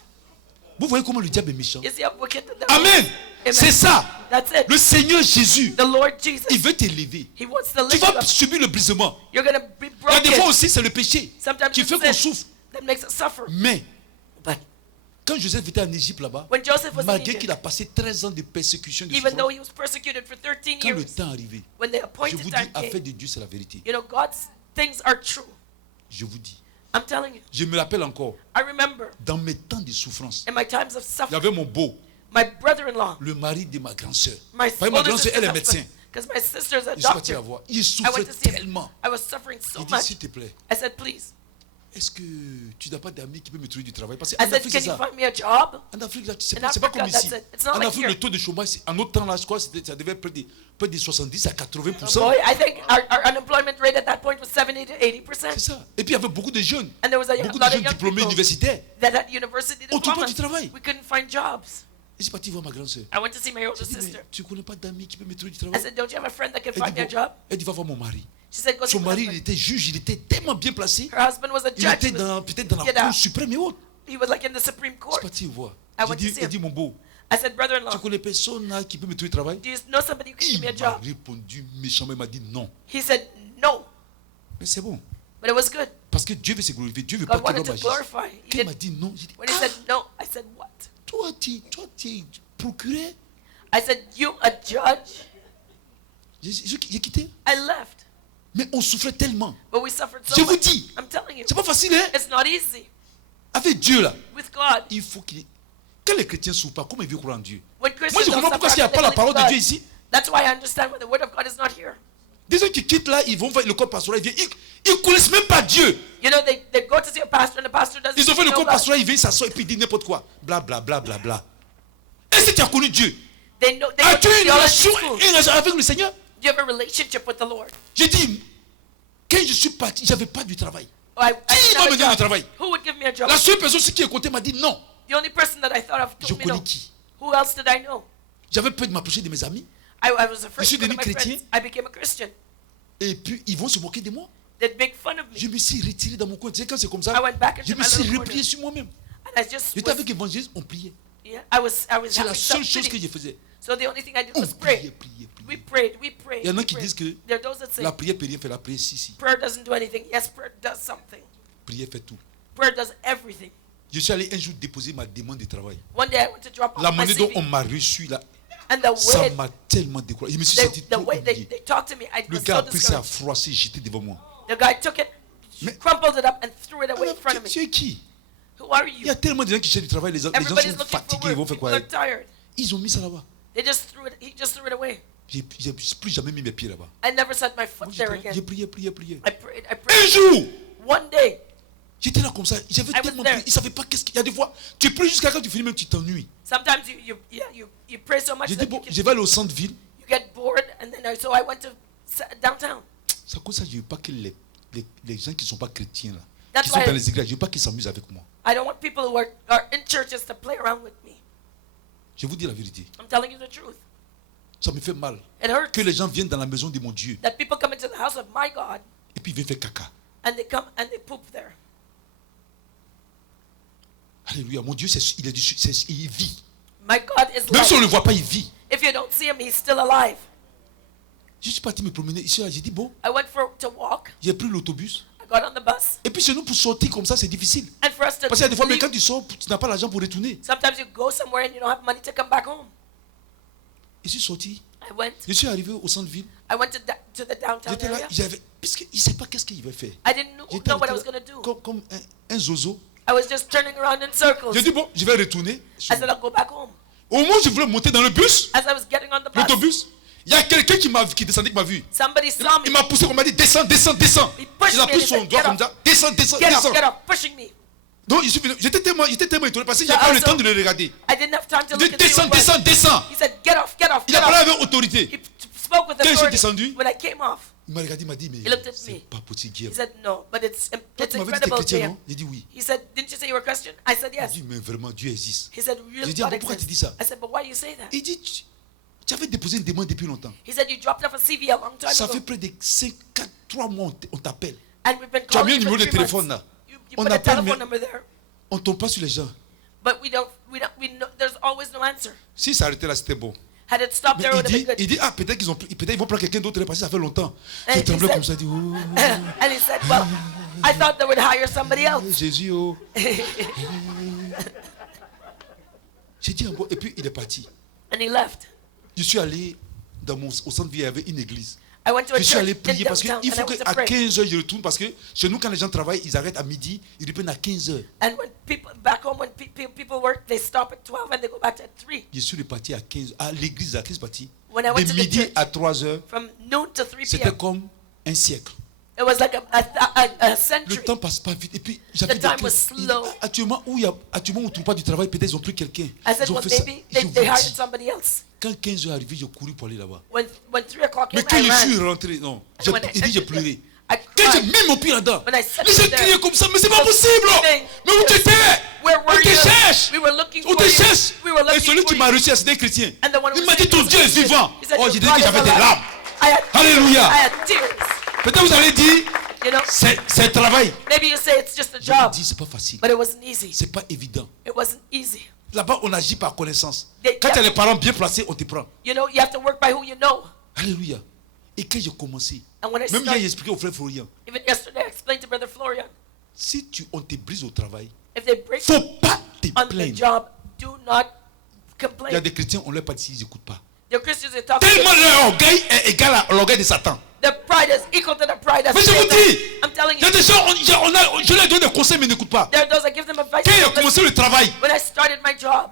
Vous voyez comment le diable est méchant? You see how wicked the devil Amen. is? Amen. C'est ça. That's it. Le Seigneur Jésus, The Lord Jesus. il veut t'élever. He wants to Tu lift you vas up. subir le brisement. You're going to be Il y a des fois broken. aussi, c'est le péché Sometimes qui it's fait qu'on sin souffre. that makes us suffer. Mais But quand Joseph était en Égypte là-bas, when Joseph was in malgré qu'il Egypt, a passé 13 ans de persécution, de even though souffrance, he was persecuted for 13 quand le years, temps arrivé, when the je appointed vous dis, time affaire came, de Dieu, c'est la vérité. you know, God's things are true. Je vous dis. I'm telling you. Je me rappelle encore, I remember dans mes temps de souffrance, in my times of il y suffering, avait mon beau, my brother-in-law, le mari de ma grande sœur. my Ma older grande sœur, elle est médecin. because my sister's a Je suis parti la doctor. voir. Il I souffrait went to see him. tellement. I was suffering so Il dit, much. s'il te plaît, I said, please. est-ce que tu n'as pas d'amis qui peuvent me trouver du travail? Parce I qu'en said, Afrique, can c'est you ça. find me a job? En Afrique, là, c'est In pas comme Africa, ici. that's it. It's not En like Afrique, here. le taux de chômage, en notre temps, là, je crois, ça devait être près de 70 à 80%. Boy, I think our unemployment rate at that point was 70 to 80%. C'est ça. Et puis, il y avait beaucoup de jeunes. And there was a Beaucoup lot de of jeunes young diplômés people universitaires. that had university On trouve pas diplomas. du travail. We couldn't find jobs. Et c'est parti voir ma grande sœur. I went to see my older J'ai dit, mais sister. tu ne connais pas d'amis qui peuvent me trouver du I travail? said, don't you have a friend that can Elle find dit, me a job? elle dit, va voir mon mari. She said, go see Son my mari, il husband. était juge, il était tellement bien placé. Her husband was a Il judge. était peut-être dans you la know, Cour suprême et autres. he was like in the Supreme Je Court. suis parti voir. I went to see Il him. dit, mon beau, I said, brother-in-law, tu connais personne là qui peut me trouver du travail? do you know somebody who can give Il me a m'a job? répondu méchamment, il m'a dit non. He said, no. Mais c'est bon. But it was good. Parce que Dieu veut se glorifier. Dieu veut pas God que wanted l'homme to agisse. glorify. He Quand il m'a didn't. dit non, j'ai dit, When he said no, I said, what? toi, tu es procureur. I said, you a judge? J'ai quitté. I left. Mais on souffrait tellement. But we suffered so Je vous much. dis, I'm telling you. c'est pas facile, hein? It's not easy. Avec Dieu, là, With God. il faut qu'il. Quand les chrétiens ne souffrent pas, comment ils veulent croire en Dieu? When Moi, Christians je comprends don't pourquoi suffer, il n'y a pas la they parole de believe Dieu God. ici. That's why I understand why the word of God is not here. Des gens qui quittent là, ils vont faire le corps pastoral, ils viennent, ils ne connaissent même pas Dieu. You know, they go to see a pastor and the pastor doesn't Ils ont fait le know corps God. pastoral, ils viennent s'asseoir et puis ils disent n'importe quoi. Bla bla bla bla bla. Est-ce que tu as connu Dieu? They know they go As-tu to une theology relation school. avec le Seigneur? Do you have a relationship with the Lord? J'ai dit, quand je suis parti, je n'avais pas du travail. Qui va me donner job. le travail? Who would give me a job? La seule personne qui écoutait m'a dit non. The only person that I thought of Je told me connais no. qui? Who else did I know? J'avais peur de m'approcher de mes amis. I was afraid Je suis to go to devenu my chrétien. friends. I became a Christian. Et puis ils vont se moquer de moi. They'd make fun of Je me. me suis retiré dans mon coin. Tu sais, quand c'est comme ça, I went back into je me my suis little replié corner. sur moi-même. And I just J'étais was, avec l'évangéliste, on priait. yeah, I was C'est la having seule chose que self-pity. je faisais. So the only thing I did On was priait, pray. priait, We priait. prayed. Il y en a we qui prayed. disent que There are those that say la prière peut rien faire. La prière, si. prayer doesn't do anything. Yes, prayer does something. Prière fait tout. Prayer does everything. Je suis allé un jour déposer ma demande de travail. One day I went to drop off La my manière dont CV, on m'a reçu là, and the ça way m'a tellement découragé. Je me suis senti the trop way humilié. they talked to me, I Le was gars so a pris ça à discouraged. froisser, jeté devant moi. The guy took it, Mais- crumpled it up, and threw it away in Alors, front of tu me. es qui? Who are Il y a you? tellement de gens qui cherchent du travail, les gens Everybody's sont looking for fatigués, ils vont work. faire People quoi? are tired. Ils ont mis ça là-bas. He just threw it away. J'ai plus jamais mis mes pieds là-bas. I never set my foot Moi, there J'ai again. prié. I prayed. Un jour, One day, j'étais là comme ça, j'avais was tellement there. prié. Ils ne savaient pas qu'est-ce qu'il y a des fois. Tu pries jusqu'à quand tu finis même, tu t'ennuies. sometimes you pray so much J'ai that dit, bon, je vais aller au centre-ville. you get bored, and then so I went to downtown. C'est à cause de ça que je ne veux pas que les gens qui ne sont pas chrétiens là, That's qui sont why- dans les églises, je ne veux pas qu'ils s'amusent avec moi. I don't want people who are in churches to play around with me. Je vous dis la vérité. I'm telling you the truth. Ça me fait mal It hurts que les gens viennent dans la maison de mon Dieu that people come into the house of my God et puis ils viennent faire caca. and they come and they poop there. Alléluia. Mon Dieu, il vit. My God is Même si on ne life. le voit pas, il vit. If you don't see him, he's still alive. Je suis parti me promener ici. J'ai dit, bon, I went to walk. j'ai pris l'autobus. I got on the bus. Et puis chez nous, pour sortir comme ça, c'est difficile. And for us to Parce qu'il y a des fois, mais leave, quand tu sors, tu n'as pas l'argent pour retourner. sometimes you go somewhere and you don't have money to come back home. Je suis sorti. I went. Je suis arrivé au centre-ville. I went to the downtown J'étais là, area. puisqu'il ne sait pas qu'est-ce qu'il va faire. I didn't know J'étais what I was resté going là to do. comme un zozo. I was just turning around in circles. J'ai dit, bon, je vais retourner. I said, I'll go back home. Au moment où je voulais monter dans le bus, As I was getting on the bus, l'autobus, il y a quelqu'un qui descendait, qui m'a vu. somebody saw me. Il m'a poussé, on m'a dit, descends. He pushed Il a me pris and he son said, doigt get comme up, ça, descends. get off, pushing me. Donc j'étais tellement étonné parce que So j'ai pas le also- temps de le regarder. I didn't have time to Il look dit, at you. descends. He said, get off. Il a parlé avec autorité. He spoke with Quand je suis authority. descendu, When I came off, il m'a regardé, il m'a dit, mais He looked at me. c'est pas possible, he Guillaume. said, no, but it's Toi, it's tu m'avais dit que tu es incredible, chrétien, Jim. non? J'ai dit oui. He said, didn't you say you were a Christian? I said, Il yes. dit, mais vraiment, Dieu existe. He said, J'ai really, dit, God pourquoi tu dis exists. ça? I said, but why you say that? Il dit, tu avais déposé une demande depuis longtemps. He said, you dropped off a CV a long time Ça ago. fait près de 3 mois, on t'appelle. And we've been Tu as mis calling un you for numéro de 3 téléphone months. là. You On put a appelle, telephone mais- number there. On ne tombe pas sur les gens. But we know, there's always no answer. Si ça arrêtait là, c'était bon. Had it stopped Mais there, it would have been good. il dit, ah, peut-être ils vont prendre quelqu'un d'autre, parce que ça fait longtemps. And J'ai he tremblé said- comme ça, il dit, oh, And he said, well, I thought they would hire somebody else. Jésus, oh. J'ai dit, ah bon, et puis il est parti. And he left. Je suis allé au centre-ville, il y avait une église. I went to a Je suis church allé in prier parce downtown qu'il and I faut went to qu'à pray. 15h je retourne parce que chez nous quand les gens travaillent, ils arrêtent à midi, ils reprennent à 15h. And when people back home, when people work, they stop at 12 and they go back at 3. Je suis reparti à 15h, à l'église à 15 parti. When I went De to the midi church, à 3h, from noon to 3 c'était p.m. comme un siècle. It was like a Le century. temps passe pas vite. Et puis j'avais The des time clés. was slow. Actuellement où on ne trouve pas du travail, peut-être ils ont pris quelqu'un. I said, Ils ont well, fait ça. maybe Et je they vous hired dis, somebody else. quand 15h est arrivé, j'ai couru pour aller là-bas. When 3 o'clock Mais came, quand I je ran. suis rentré, non, And when I il dit j'ai entered pleuré. I Quand j'ai cried. mis mon pied là-dedans, When I sat j'ai there, crié comme ça, mais c'est pas I was possible! screaming. Mais où t'étais? Where On were te you? cherche! We were looking On for te you. cherche! We were Et looking celui for qui m'a you. reçu, c'était un chrétien. And the one who Il m'a dit said ton he was Dieu est a Christian. vivant. He said, Oh, your j'ai dit God que is j'avais des alive. larmes. I had Alléluia. I had tears. Peut-être vous allez dire, You know, c'est un travail. maybe you say it's just a Je vous job, dis, c'est pas facile. but it wasn't easy. C'est pas évident. It wasn't easy. Là-bas, on agit par connaissance. They- Quand tu as les parents bien placés, on te prend. You know, you have to work by who you know. Alléluia. Et quand j'ai commencé, And when I même hier, started, j'ai expliqué au frère Florian, even yesterday, I explained to Brother Florian, si on te brise au travail, if they break faut pas te on the plaindre. job, do not Il y a complain. des chrétiens, on leur parle ici, ils n'écoutent pas. The Christians are talking. Tellement leur orgueil est égal à l'orgueil de Satan. The pride is equal to the pride of Mais je vous Satan. dis, I'm telling il y a you, des gens, je leur donne des conseils, mais ils n'écoutent pas. there are those that give them advice. Quand j'ai commencé le travail, When I started my job,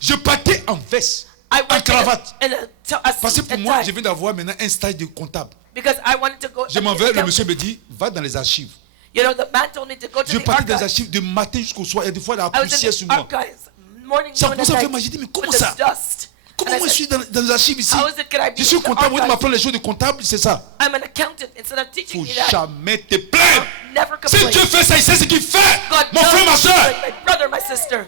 je partais en veste, I en went cravate. in a Parce que suit pour and moi, tie je viens d'avoir maintenant un stage de comptable. because I wanted to go. Je m'en vais, le monsieur me dit, va dans les archives. You know, the man told me to go to Je the partais dans les archives. archives de matin jusqu'au soir. Et des fois, la I was poussière in sur the moi. archives morning, Ça noon, commence à and faire night mal. J'ai dit, mais comment with ça? the dust. Comment And I moi je said, suis dans les archives ici? how is it can I be Je suis in the comptable, vous archives? m'apprendre les choses de comptable, c'est ça. I'm an accountant. Instead of teaching Faut me that, jamais te plaindre. never Si complain. Dieu fait ça, il sait ce qu'il fait. God Mon frère, ma knows soeur. like my brother, my sister.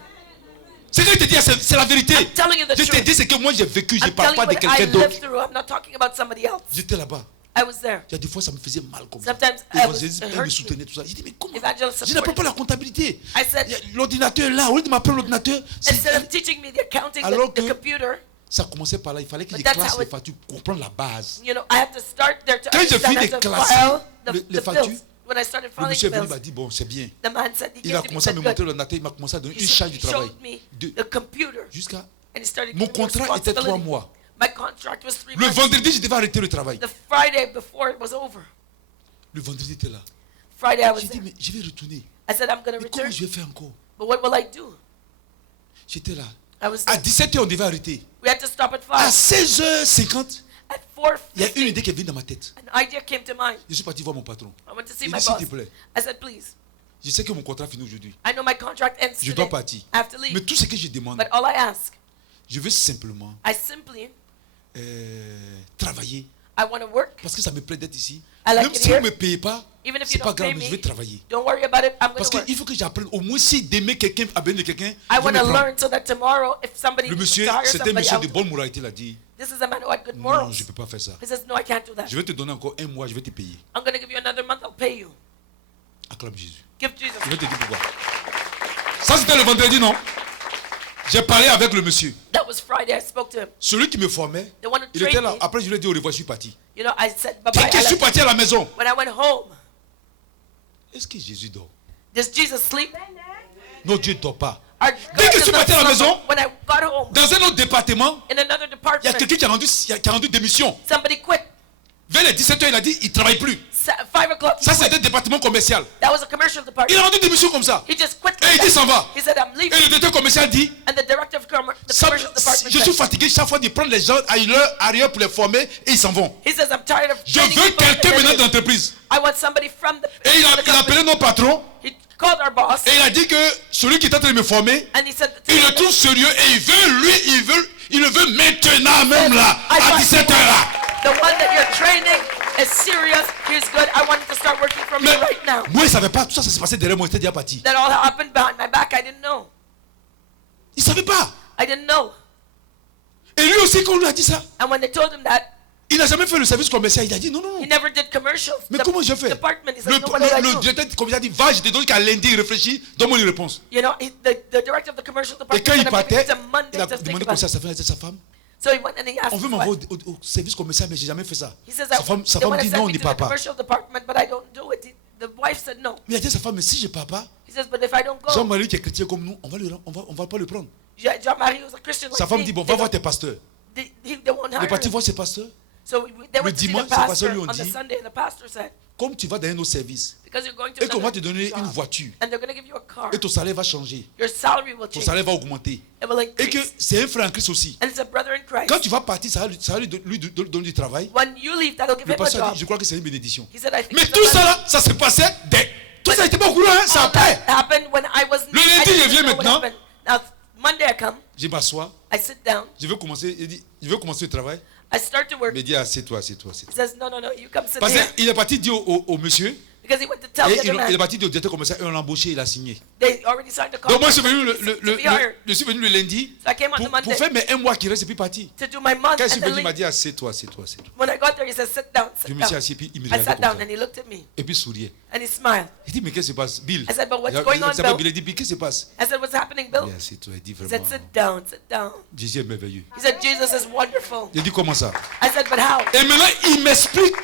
Ce que je te dis, c'est la vérité. I'm telling you the Je te truth. dis ce que moi j'ai vécu, je ne I'm parle telling pas you de what I quelqu'un d'autre. lived through. I'm not talking about somebody else. J'étais là-bas. I was there. Il y a des fois, ça me faisait mal comme ça. Sometimes I L'évangéliste was- it me hurt soutenait, tout ça. J'ai dit, mais comment? Evangelist Je n'apprends supported pas la comptabilité. I said- Il y a l'ordinateur est là. Au lieu de m'apprendre l'ordinateur, Instead of teaching me the accounting, Alors the que- computer, ça commençait par là. Il fallait que But je that's classe how les it- factures pour comprendre la base. you know, I had to start there to Quand j'ai understand fini how de to classer file les the factures, bills. When I started Le filing monsieur est venu, bills, il m'a dit, bon, c'est bien. the man said, he Il a came to me commencé à and me said, montrer good. l'ordinateur, il m'a commencé à donner He une charge du travail. showed me De- the computer. Jusqu'à And he started Mon giving me contrat était 3 responsibility. mois. My contract was 3 Le months. vendredi, je devais arrêter le travail. The Friday before it was over. Le vendredi était là. Friday I was J'ai dit, there. mais je vais retourner. I said, I'm going to Mais comment return. je vais faire encore? But what will I do? J'étais là. I was À there. 17h, on devait arrêter. We had to stop at À 5. 16h50, At il y a une 4:50, idée qui est venue dans ma tête. an idea came to mind. Je suis parti voir mon patron. I went to see Il my dit, s'il boss. te plaît, I said, please. je sais que mon contrat finit aujourd'hui. I know my contract ends Je today. dois partir. I have to Mais leave. tout ce que je demande, But all I ask, je veux simplement I simply, travailler. I want to work. Parce que ça me plaît d'être ici. I like Même it si vous here. ne me payez pas, Even if c'est you pas don't pay grave, mais je me, vais travailler. don't worry about it. I'm going Parce to work. qu'il faut que j'apprenne, au moins si demain quelqu'un a besoin de quelqu'un, I je vais want me to prendre. learn so that tomorrow, if somebody Le needs monsieur, to hire c'était un somebody monsieur de out, bonne moralité, il a dit, this is a man who had good non, morals. je ne peux pas faire ça. He says, no, I can't do that. Je vais te donner encore un mois, je vais te payer. I'm going to give you another month, I'll pay you. Acclame Jésus. Give Jesus. Je vais te dire pourquoi. Ça, c'était le vendredi, non? J'ai parlé avec le monsieur. That was Friday, I spoke to him. Celui qui me formait, The one who il était trained là. me. Après, je lui ai dit au revoir, je suis parti. You know, I said, Dès bye-bye. que je suis parti à la maison, When I went home, est-ce que Jésus dort? does Jesus sleep? Non, Dieu ne dort pas. Our Dès que God je suis does not parti à la slumber. maison, When I got home, dans un autre département, in another il y a department, quelqu'un qui a rendu démission. somebody quit. Vers les 17h, il a dit, il ne travaille plus. 5 o'clock, he Ça, quit. c'était un département commercial. That was a commercial Il department. a rendu démission comme ça. He just quit. Et il dit, s'en va. He said, I'm Et leaving. le directeur commercial dit, And the director of the ça, commercial department je suis said, fatigué chaque fois de prendre les gens ailleurs pour les former et ils s'en vont. he says, I'm tired of Je training veux people quelqu'un and maintenant then d'entreprise. I want somebody from the, Et il a the company. appelé nos patrons He called our boss et il a dit que celui qui est en train de me former, and he said, il le trouve sérieux et il le veut maintenant même là, à 17h là. the one that you're training is serious. He's good. I want him to start working for me Mais right now. moi, il ne savait pas. Tout ça, ça s'est passé derrière moi. Il était déjà parti. That all happened behind my back. I didn't know. Il ne savait pas. I didn't know. Et lui aussi, quand on lui a dit ça, And when they told him that, il n'a jamais fait le service commercial. Il a dit non, non, he non. never did commercials. Mais The comment je fais? department, he said, Le no, what did I do? directeur commercial a dit va, je te donne qu'à lundi, réfléchis, donne-moi une réponse. You know, the director of the commercial Et department quand il said, I'm giving partait, it to Monday il a to think demandé about comme ça it. à sa femme. So he went and he asked On veut his m'envoyer wife. au service commercial, mais j'ai jamais fait ça. He says, Sa femme they want to dit send non, on me n'y to the part pas. commercial department, but I don't do it. The wife said no. Mais il a dit à sa femme, mais si je ne pars pas, He says, but if I don't go, Jean-Marie qui est chrétien comme nous, on va pas le prendre. Jean-Marie was a Christian Sa like femme me. dit, bon, They va voir don't- tes pasteurs. They won't Il est hire parti him. voir ses pasteurs. So they Le went to see the dimanche, ses pasteurs pastor lui ont on the dit, Sunday, and the pastor said, comme tu vas dans un autre service, because you're going to et qu'on va another te donner job, une voiture, and they're going to give you a car, et ton salaire va changer, your salary will ton change. salaire va augmenter. It will Et que increase. c'est un frère en Christ aussi. And it's a brother in Christ. Quand tu vas partir, ça va lui donner du travail. When you leave, that'll give Le him a pasteur a job. dit, je crois que c'est une bénédiction. He said, I think Mais it's a tout ça blessing. là, ça se passait tout ça n'était pas au courant, hein, c'est All après. that happened when I was. Le I lundi, didn't je viens know what maintenant. happened. Now Monday I come. Je m'assois, I sit down. je veux commencer, il dit, je veux commencer le travail. I start to work. Il me dit, assieds-toi, assieds-toi, He assieds-toi. says, no, you come sit Parce here. qu'il est parti dire au monsieur, Because he went to tell et the other il est man. parti dire au directeur commercial, et on l'a embauché, il a signé. They already signed the contract. Donc moi, je suis venu je suis venu le lundi So I came on the pour Monday faire mes un mois qui reste et puis parti. to do my month Quand je suis and then venu, il m'a leave. dit, assieds-toi, assieds-toi, assieds-toi. When I got there, he said, sit down, Je sit me suis down. assis, puis il me I regardait sat comme down ça. and he looked at me Et puis il souriait. and he smiled. Il dit, mais qu'est-ce qui se passe, Bill? I said, but what's Il going on, s'appelle Bill? Bill. Il dit, Bill, qu'est-ce qui se passe? I said, what's happening, Bill? Il dit, assieds-toi, il dit He vraiment, said, sit down, sit down. Jésus est merveilleux. He said, Jesus is wonderful. Il dit, comment ça? I said, but how? Et maintenant, il m'explique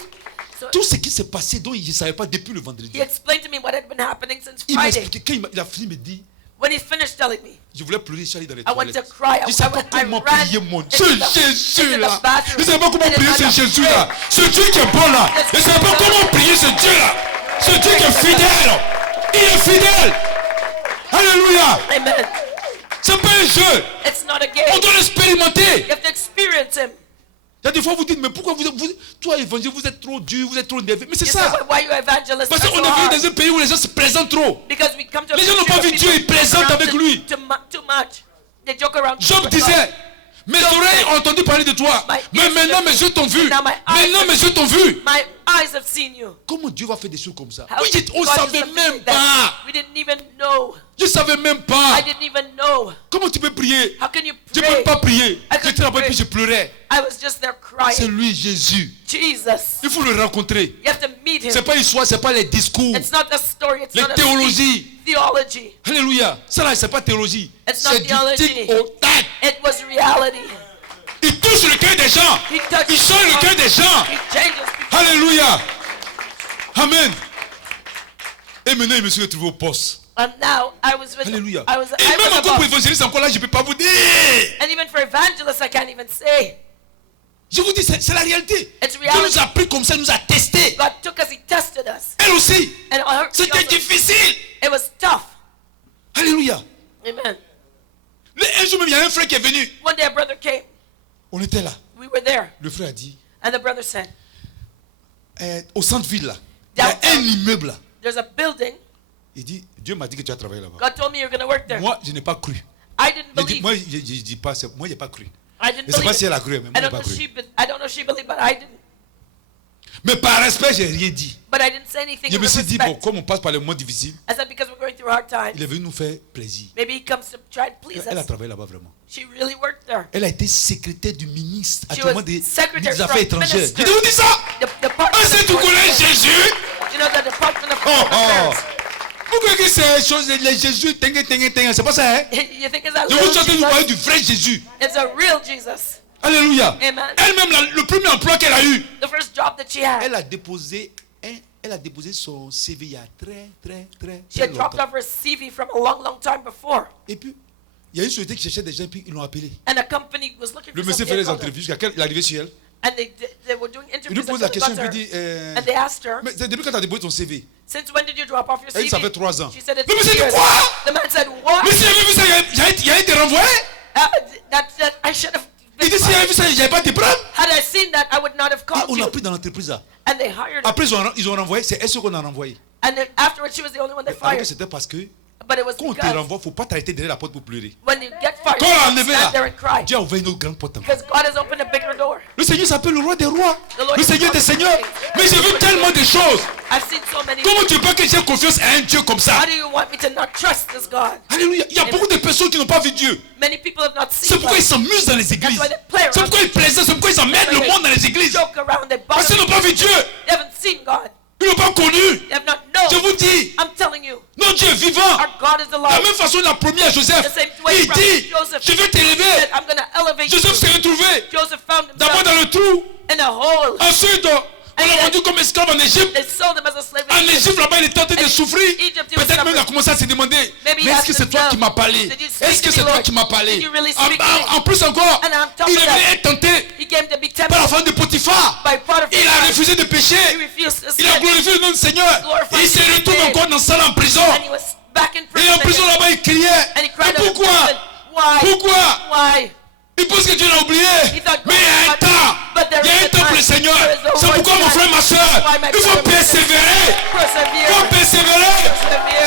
So tout ce qui s'est passé dont il ne savait pas depuis le vendredi. he explained to me what had been happening since Il m'a Friday. expliqué. Quand il a fini, il me dit, When he finished telling me, je voulais pleurer, je suis allé dans les I want to toilettes. cry. Je ne savais pas I comment ran prier mon into Dieu, the- Jésus into the là. bathroom. Je ne savais pas comment And prier I ce got Jésus prayed. là. Ce Dieu qui est bon là. Je ne savais pas comment prier ce Dieu là. Ce Dieu qui est fidèle. Il est fidèle. Alléluia. Amen. C'est pas un jeu. It's not a On game. doit l'expérimenter. You have to experience him. Il y a des fois vous dites, mais pourquoi toi évangile, vous êtes trop dur, vous êtes trop nerveux. Mais c'est You say, ça. why you evangelist Parce are qu'on so est hard? venu dans un pays où les gens se présentent trop. Because we come to a Les gens n'ont country pas where vu Dieu, people ils plaisantent around avec lui. Too much. They joke around. Job with disait, God. Mes oreilles ont entendu parler de toi. Mais maintenant mes yeux t'ont vu. Maintenant mes yeux t'ont vu. My eyes have seen you. Comment Dieu va faire des choses comme ça? How Oui, on ne God does savait something même like that. pas. We didn't even know. Je ne savais même pas. I didn't even know. Comment tu peux prier? How can you Je ne pray? peux pas prier. I J'étais couldn't là-bas et pray. puis je pleurais. I was just there C'est crying. lui, Jésus. Jesus. Il faut le rencontrer. You have to meet him. C'est pas une histoire, c'est pas les discours, It's not a story. It's les not a théologies. theology. Alléluia. Ça là, c'est pas théologie. It's not C'est du theology. tic au tac. It was reality. Il touche le cœur des gens. He touched Il change le cœur des gens. He changes people. Alléluia. Amen. Et maintenant, il me suis retrouvé au poste. And now I was with Alléluia. I was Et même encore pour above. évangéliste, encore là, je ne peux pas vous dire. And even for evangelists, I can't even say. Je vous dis, c'est la réalité. It's Dieu reality. nous a pris comme ça, il nous a testés. God took us, He tested us. Elle aussi. And C'était difficile. it was tough. Alléluia. Amen. Un jour même, il y a un frère qui est venu. One day a brother came. On était là. We were there. Le frère a dit, And the brother said, au centre-ville là, il y a un immeuble là. there's a building. Il dit, Dieu m'a dit que tu as travaillé là-bas. God told me you're going to work there. Moi, je n'ai pas cru. I didn't Je dis, believe. moi, je dis pas, moi, je n'ai pas cru. I didn't Je ne sais pas believe si it. elle a cru, mais moi, I je n'ai don't pas know cru. I don't know she believed, but I didn't. Mais par respect, je n'ai rien dit. But I didn't say anything. Je out me of suis dit, respect. bon, comme on passe par les moments difficiles, I said because we're going through hard times. il est venu nous faire plaisir. Maybe he comes to try and please Elle a us. travaillé là-bas vraiment. She really worked there. Elle a été secrétaire du ministre She actuellement was des secretary Affaires from étrangères. minister. Je vous dis ça. The Department Ah, si of tu Foreign connais Affairs. Jésus, You know the Department of oh, Foreign oh. Affairs. Vous croyez que c'est chose, les Jésus, c'est pas ça, hein? You think it's a Je vous real suis en train de vous parler Jesus? du vrai Jésus. It's a real Jesus. Alléluia. Amen. Elle-même, le premier emploi qu'elle a eu, The first job that she had. elle a déposé son CV il y a très She had dropped longtemps. off her CV from a long time before. Et puis, il y a une société qui cherchait des gens, puis ils l'ont appelé. And a company was looking Le for monsieur somebody. fait les called her. entrevues jusqu'à quand il est arrivé sur elle. And they were doing Il lui interviews. pose la until they question, got puis il her. dit, And they asked her, mais c'est depuis quand tu as déposé ton CV? since when did you drop off your Elle dit, CV? ça fait 3 ans. She said it's Le monsieur 2 dit years. quoi? The man said, what? Mais si j'avais vu ça, il a été renvoyé. That I should have Il been dit, si j'avais vu ça, j'avais pas été prêt. Had I seen that, I would not have Et called on you. a pris dans l'entreprise là. And they hired her. Après, ils ont renvoyé, c'est elle qu'on a renvoyé. And then afterwards, she was the only one they Alors que fired. c'était parce que But it was quand on te because renvoie, il ne faut pas t'arrêter derrière la porte pour pleurer. when you get fired, Quand you on l'a don't enlevé stand there là, and cry. Dieu a ouvert une autre grande porte. Because God has opened a bigger door. Le Seigneur s'appelle le roi des rois, The Lord le is Seigneur God des of seigneurs. kings. Mais j'ai vu tellement de choses. I've seen so many. Comment tu peux que j'ai confiance à un Dieu comme ça? How do you want me to not trust this God? Alléluia. Il y a beaucoup de personnes qui n'ont pas vu Dieu. Many people have not C'est seen pourquoi ils God. s'amusent dans les églises. why they play around. C'est pourquoi ils plaisent. C'est pourquoi ils emmènent le monde dans les églises. Joke around, they Parce qu'ils bother. n'ont pas vu Dieu. They haven't seen God. Ils n'ont pas connu. They have not Je known. vous dis, I'm telling you, notre Dieu est vivant. our God is De la alive. même façon, il a promis à Joseph. The same way Il from dit, Joseph. je vais t'élever. Said, I'm going to elevate Joseph you. s'est retrouvé Joseph found d'abord himself dans le trou. in a hole. Ensuite, on l'a vendu comme esclave en Égypte. They sold him as a slave. En Égypte, là-bas, il est tenté de And souffrir. Egypt, he was Peut-être même il a suffering. commencé à se demander, Maybe he mais est-ce asked que c'est toi himself, qui m'as parlé? did you speak Est-ce que to c'est me, toi Lord? qui m'as parlé? Did you really speak to me? En plus encore, And on top il of est that, venu être tenté He came to be par la tempted femme de Potiphar. by Potiphar. Il a refusé de He pécher. refused to Il a sin. glorifié le nom du Seigneur. Glorified Et il se his retrouve name. encore dans salle en prison. And he was back in Et prison. en prison again. là-bas, il criait. And he Mais cried out, pourquoi? Why? Pourquoi? Why? Il pense que Dieu l'a oublié. He thought Mais il y a un God temps. but there Il y a is un a temps pour le time. Seigneur. There is a C'est right pourquoi mon time. frère, ma soeur, Why, my il faut brother, persévérer. Il Persevere. faut persévérer.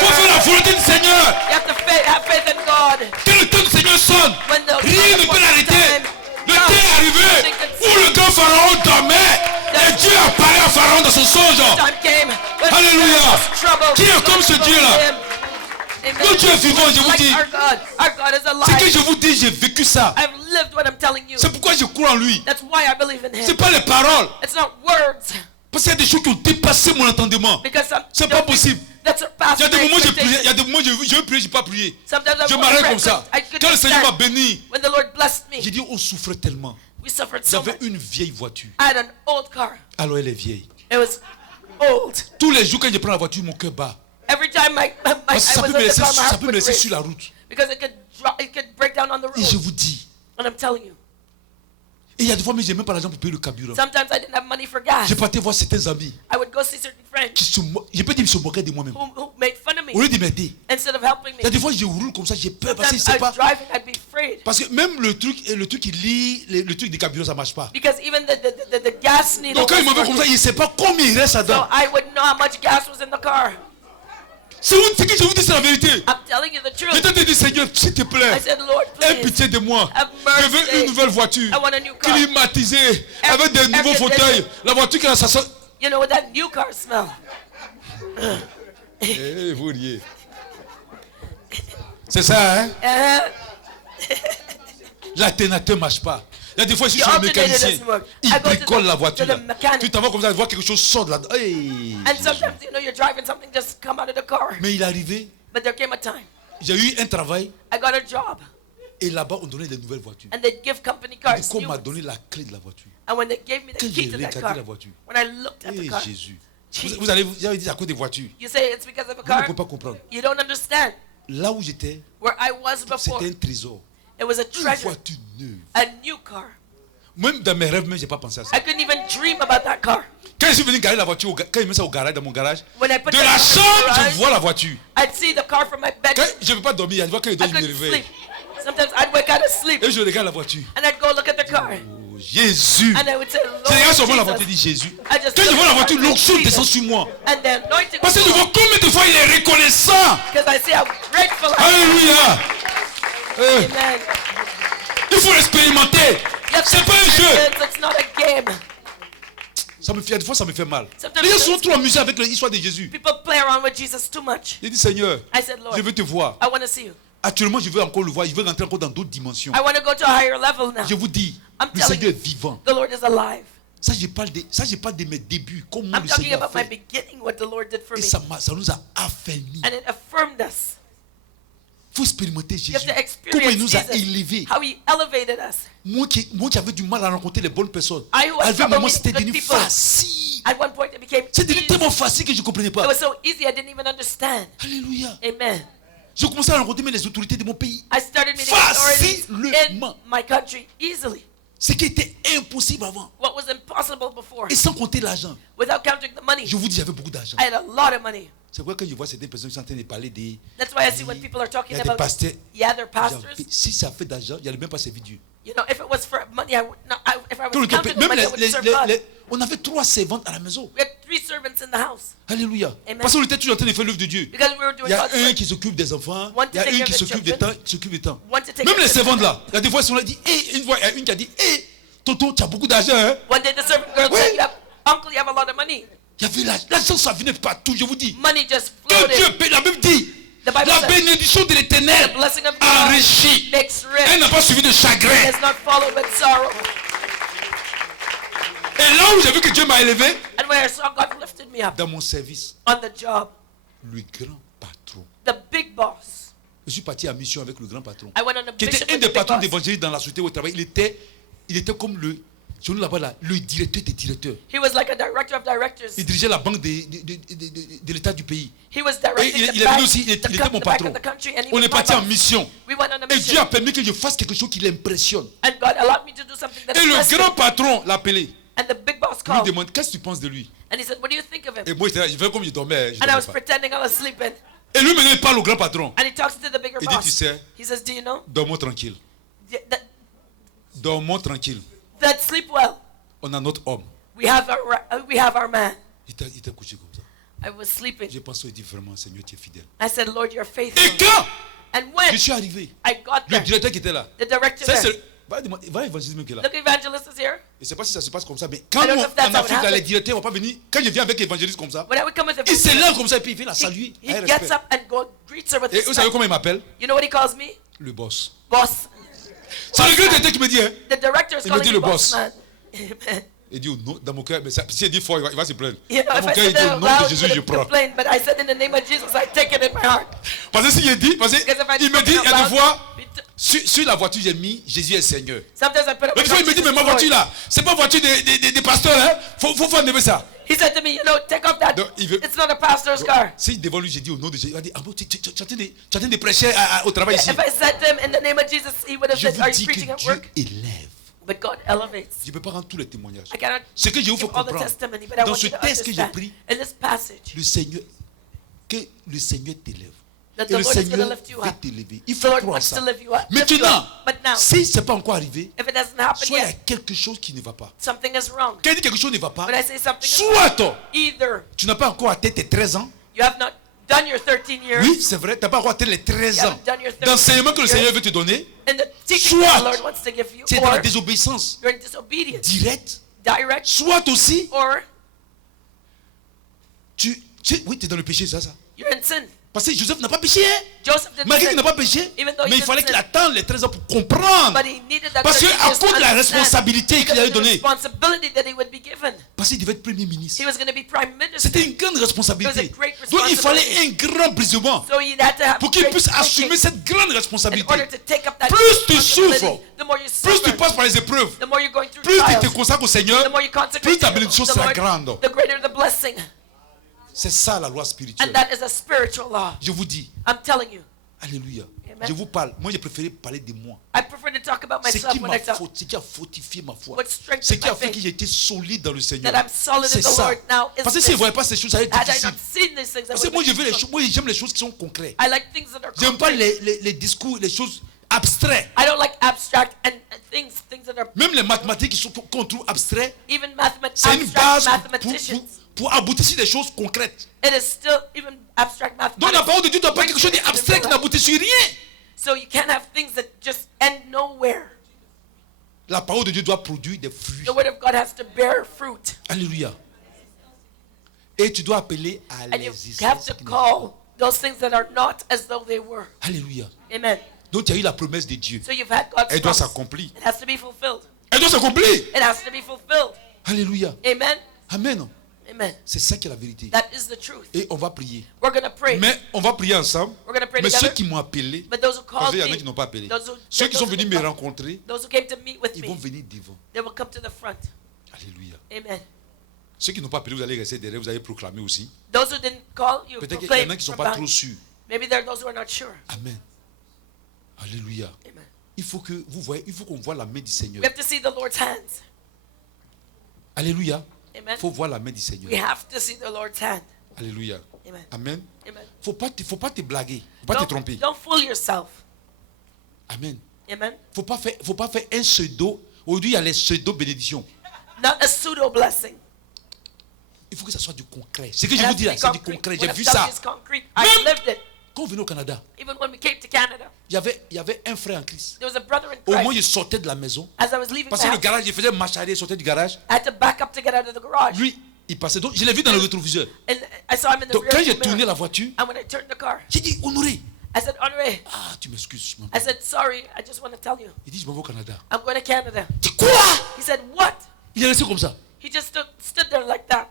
Il faut faire la volonté du Seigneur. You have to have faith in God. Que le temps du Seigneur sonne, When the rien ne peut l'arrêter. Le temps est arrivé où le grand Pharaon dormait. Et Dieu a parlé à Pharaon dans son songe. Time came when Alléluia. there was trouble. Qui est comme ce Dieu-là? Amen. Notre Dieu est vivant, je vous Like dis. our God is Ce que alive. je vous dis, j'ai vécu ça. I've lived what I'm telling you. C'est pourquoi je crois en lui. That's why I believe in Ce n'est Him. pas les paroles. It's not words. Parce qu'il y a des choses qui ont dépassé mon entendement. Because C'est pas possible. That surpassed Il y a des my moments où j'ai prié, expectations. il y a des moments où je veux prier, je n'ai pas prié. Sometimes I Je won't m'arrête pray, comme ça. but I couldn't Quand le Seigneur m'a stand. béni, When the Lord blessed me, j'ai dit on souffrait tellement. we suffered so J'avais much. une vieille voiture. I had an old car. Alors elle est vieille. It was old. Tous les jours quand je prends la voiture, mon cœur bat. Every time I Parce que ça was peut me in the laisser, car, my ça heart peut me would laisser race. sur la route. Because it could break down on the Et je road. vous dis. And I'm telling you. Et il y a des fois, mais j'ai même pas l'argent pour payer le carburant. Sometimes I didn't have money for gas. J'ai parti voir certains amis I would go see certain friends qui je peux dire, ils se moquaient de moi-même. who made fun of Au me lieu de m'aider. instead of helping Il y a me. des fois, je roule comme ça, j'ai peur parce que je Sometimes sais I was pas. driving, I'd be afraid. Parce que même le truc qui lit, le truc du carburant, ça marche pas. Because even the gas needle Donc quand il was m'envoie comme ça, working. il ne sait pas combien il reste So dedans. I wouldn't know how much gas was in the car. C'est que je vous dis, c'est la vérité. I'm telling you the truth. Je t'ai dit, Seigneur, s'il te plaît, I said, Lord, aie please. pitié de moi. Have Je veux mercy. une nouvelle voiture, I want a new car. climatisée, avec des nouveaux fauteuils. La voiture qui a sa soeur. You know what that new car smell? Eh, vous riez. C'est ça, hein? L'alternateur ne marche pas. Il y a des fois, je suis The chez le alternator mécanicien. doesn't work. Il I go to bricole the- la voiture. to the Là. mechanic. Tu t'en vas comme ça, voir quelque chose sort de là. Hey, And Jésus. sometimes, you know, you're driving something just come out of the car. Mais il est arrivé, But there came a time. j'ai eu un travail I got a job. et là-bas, on donnait des nouvelles voitures. And they'd give company Et cars. du coup, on new m'a ones. donné la clé de la voiture. And when they gave me the Quand key j'ai to that regardé car, la voiture, when I looked at the Eh car, Jésus. Jesus. Vous allez dire à cause des voitures. You say it's because of a Vous ne car? pouvez pas comprendre. You don't understand. Là où j'étais, Where I was before, c'était un trésor. it was a Une treasure, voiture neuve. a new car. Même dans mes rêves, même, je n'ai pas pensé à ça. I couldn't even dream about that car. Quand je suis venu garer la voiture, quand il met ça au garage, dans mon garage, When I put de that la in the chambre, garage, je vois la voiture. I'd see the car from my Quand bedroom. je ne peux pas dormir, il y a des fois quand il dort, I je me couldn't réveille. sleep. Sometimes I'd wake out of sleep Et je regarde la voiture. and I'd go look at the car. Oh, Jésus. And I would say, Je regarde seulement la Lord voiture et Jesus. dis Jésus. I just Quand je look vois la at voiture, the car, l'onction Jesus. descend sur moi. And the anointing Parce que je was vois combien de fois il est reconnaissant. because I see how grateful I am. Alléluia. Amen. Il faut l'expérimenter. You have to C'est pas un jeu. experience, it's not a game. Ça me fait, des fois, ça me fait mal. Sometimes Les gens it's- sont trop amusés avec l'histoire de Jésus. People play around with Jesus too much. Il dit Seigneur, I said, Lord, je veux te voir. I want to see you. Actuellement, je veux encore le voir. Je veux rentrer encore dans d'autres dimensions. I want to go to a higher level now. Je vous dis, I'm le telling Seigneur you. est vivant. The Lord is alive. Ça, je parle de mes débuts. Comment I'm le talking Seigneur a about my fait. beginning, what the Lord did for Et me. ça nous a affermis. And it affirmed us. Il faut expérimenter You Jésus. have to Comment il nous a experience élevés. Jesus. How he elevated us. Moi qui avais du mal à rencontrer les bonnes personnes. I who was À un troubled moment, with c'était good devenu people. facile. At one point it became C'est devenu easy. tellement facile que je ne comprenais It pas. was so easy I didn't even understand. Alléluia. Amen. Je commençais à rencontrer même les autorités de mon pays. I started meeting authorities in Facilement. my country easily. Ce qui était impossible avant. What was impossible before. Et sans compter l'argent. Without counting the money. Je vous dis, j'avais beaucoup d'argent. I had a lot of money. C'est pourquoi quand je vois certaines personnes qui sont en train de parler des... That's why I see when people are Il talking y a des about, pasteurs. yeah, they're pastors. Si ça fait d'argent, il n'y allait même pas servir Dieu. You know, if it was for money, I would not, if I Tout was le temps, counting the même money, I would serve God. on avait 3 servantes à la maison. We had 3 servants in the house. Alléluia. Amen. Parce qu'on était toujours en train de faire l'œuvre de Dieu. Because we were doing Il y a God's un work. qui s'occupe des enfants, One to il y a take une care qui of the s'occupe des children. temps, qui s'occupe des temps. One to take Même care les of the servantes là, il y a des fois, ils sont là, dit, une fois, il y a une qui a dit, tonton, tu as beaucoup d'argent, hein? One day the servant girl Oui. said, Uncle, you have a lot of money. Il y avait l'argent, ça venait partout, je vous dis. Money just Que floated. Dieu paie, la Bible dit, The Bible la says, bénédiction de l'éternel the blessing of God enrichit. makes Elle rich n'a pas suivi de chagrin. and is not followed with sorrow. Et là où j'ai vu que Dieu m'a élevé, And when I saw God lifted me up dans mon service, on the job, le grand patron. the big boss, Je suis parti en mission avec le grand patron. I went on a Qui mission était un with des the big patrons boss. d'évangélisme dans la société où il travaillait. Il était comme chez nous là-bas, là, le directeur des directeurs. He was like a director of directors. Il dirigeait la banque de l'État du pays. He was Et directing il the est bank, venu aussi, il était mon the bank patron. of the country, and he On was est my parti en boss. mission. We went on a Et Dieu mission, a permis que je fasse quelque chose qui l'impressionne. and God allowed me to do something that Et le impressed grand him. patron l'a appelé. And the big boss Il lui called, demande, qu'est-ce que tu penses de lui? and he said, "What do you think of him?" Et moi, je faisais comme je dormais. And I was pretending I was sleeping. Et lui, maintenant, il parle au grand patron. And he talks to the bigger Il dit, tu boss. sais, He says, "Do you know dormons tranquille. that Dormons tranquille. sleep well? On a notre homme. We have our man." Il était couché comme ça. I was sleeping. J'ai pensé, il dit vraiment, Seigneur, tu es fidèle. I said, "Lord, you're Et faithful." quand And je when suis arrivé, I got le there, directeur qui était là, the director ça, there, va évangéliser qui est là. look, evangelist is here. Je ne sais pas si ça se passe comme ça, mais quand I don't nous, know if that's en how it Afrique, là, happens. les directeurs ne vont pas venir. Quand je viens avec l'évangéliste comme ça, When I would come with il se evangelist, lève comme ça et puis il vient la saluer. he avec gets respect. up and greets her with Et vous savez respect. comment il m'appelle? You know what he calls me? Le boss. Boss. C'est le grand directeur qui me dit, hein? The director is Il me calling dit me le boss boss. man. Amen. Il dit, oh non, dans mon cœur, mais ça, si il dit fort, il va se plaindre. You know, Dans if mon I cœur, il said dit, that au out nom de loud, Jésus, he je would prends. complain, but I said in the name of Jesus, I take it in my heart. Parce que s'il dit, parce Because if I qu'il me spoke dit, it il y a out des loud, fois, it- sur la voiture, j'ai mis Jésus est Seigneur. sometimes I put up Mais des fois, il me dit, mais ma voiture là, c'est pas voiture des pasteurs, hein? Faut enlever ça. He said to me, you know, take off that. Donc, il veut- It's not a pastor's car. Si devant lui, j'ai dit au nom de Jésus, il va dire, ah bon, tu es en train de prêcher au travail ici. If I said to him in the name of Jesus, he would have Je said, vous "Are dis you que preaching at Dieu work?" élève. But God elevates. Je ne peux pas rendre tous les témoignages. I cannot Ce que je vous give faut all the comprendre, testimony, but I dans want ce you to texte que j'ai understand. pris, In this passage, le Seigneur, que le Seigneur t'élève. that Et the le Lord is going to Seigneur lift you veut up. t'élever. Il The faut Lord croire wants ça. to lift you up. Lift you Maintenant, up. But now, si ce n'est pas encore arrivé, if it hasn't happened soit il y a yet, quelque chose qui ne va pas. something is wrong. Quand il dit quelque chose ne va pas, When I say something is soit wrong, either tu n'as pas encore atteint tes 13 ans, you have not done your 13 years. Oui, c'est vrai, tu n'as pas encore atteint les 13 You ans haven't done your 13 d'enseignement que le years. Seigneur veut te donner. And the teaching Soit that the Lord wants to give you, Tu es dans la or désobéissance you're in disobedience, directe. direct, Soit aussi, or oui, tu es dans le péché, ça. you're in sin. Parce que Joseph n'a pas péché. Hein? Joseph didn't Malgré qu'il n'a sin, pas péché, even though he mais il didn't fallait sin. qu'il attende les 13 ans pour comprendre. But he needed that Parce 13 qu'à years to cause de la understand, responsabilité qu'il because avait of the donnée, responsibility that he would be given. parce qu'il devait être premier ministre. He was going to be prime minister. C'était une grande responsabilité. It was a great Donc il fallait responsibility. un grand brisement So he had to have pour qu'il great puisse assumer thinking cette grande in responsabilité. order to take up that Plus tu responsibility. souffres, The more you plus tu suffer, passes par les épreuves, the more you're going through plus tu te trials, consacres au Seigneur, the more you consecrate plus ta to bénédiction the sera Lord, grande. the greater the blessing. C'est ça la loi And spirituelle. that is a spiritual law. Je vous dis, I'm telling you. alléluia. Amen. Je vous parle. Moi, j'ai préféré parler de moi. I prefer to talk about Ce myself qui when m'a I talk. ce qui a fortifié ma foi. What strengthened Ce qui a my fait faith. que j'ai été solide dans le Seigneur. That I'm solid in C'est the ça. Lord now is Parce que si je ne this. voyais pas ces choses, ça allait être Had I difficile. not seen these things, I Parce que would moi, have been difficult. moi, j'aime les choses qui sont concrètes. I like things that are J'aime pas concrete. les discours, les choses abstraites. I don't like abstract and things that are Même les mathématiques qu'on trouve abstraites, even c'est une base abstract mathematicians. pour aboutir sur des choses concrètes. It is still even abstract Donc mathematics. la parole de Dieu ne doit pas être quelque chose d'abstrait qui n'aboutit sur rien. So you can't have things that just end nowhere. La parole de Dieu doit produire des fruits. The word of God has to bear fruit. Alléluia. Et tu dois appeler à And you have l'existence. to call those things that are not as though they were. Alléluia. Amen. Donc tu as eu la promesse de Dieu. So you've had God's Elle doit promise. s'accomplir. It has to be fulfilled. Elle doit s'accomplir. It has to be fulfilled. Alléluia. Amen. Amen. Amen. C'est ça qui est la vérité. That is the truth. Et on va prier. We're going to pray. Mais on va prier ensemble. We're going to pray Mais ceux together. qui m'ont appelé, But those who parce called qu'il y en a me, qui n'ont pas appelé. those who Sont venus me come- rencontrer, those who came to meet with ils vont me, venir devant. they will come to the front. Alléluia. Amen. Ceux qui n'ont pas appelé, vous allez rester derrière, vous allez proclamer aussi. Those who didn't call, you Peut-être qu'il y proclaim en a qui ne sont from pas behind. trop sûrs. Maybe there are those who are not sure. Amen. Alléluia. Amen. Il faut que vous voyez, il faut qu'on voit la main du Seigneur. We have to see the Lord's hands. Alléluia. Amen. Il faut voir la main du We Seigneur. have to see the Lord's hand. Alléluia. Amen. Amen. Amen. Faut pas te blaguer. Faut pas te tromper. Don't fool yourself. Amen. Amen. Faut pas faire un pseudo. Aujourd'hui, il y a les pseudo bénédictions. Not a pseudo blessing. Il faut que ça soit du concret. Ce que je It has vous to dis be là, c'est du concrete. concret. What J'ai I'm vu telling ça. you is concrete. I Même- lived it. Quand on venait au Canada, Even when we came to Canada, il y avait un frère en Christ. there was a brother in Au moment où Christ. je sortais de la maison, As I was leaving parce the que le house, garage, il faisait marche arrière, il sortait du garage. I had to back up to get out of the garage. Lui, il passait. Donc, je l'ai vu dans le rétroviseur. And I saw him in the Donc, quand j'ai rear tourné mirror. la voiture, And when I turned the car, j'ai dit, Honoré, I said, Honoré, ah, tu m'excuses. mon I père. said, sorry, I just want to tell you. Il dit, je m'en vais au Canada. I'm going to Canada. Je dis, quoi? He said, what? Il est resté comme ça. He just stood there like that.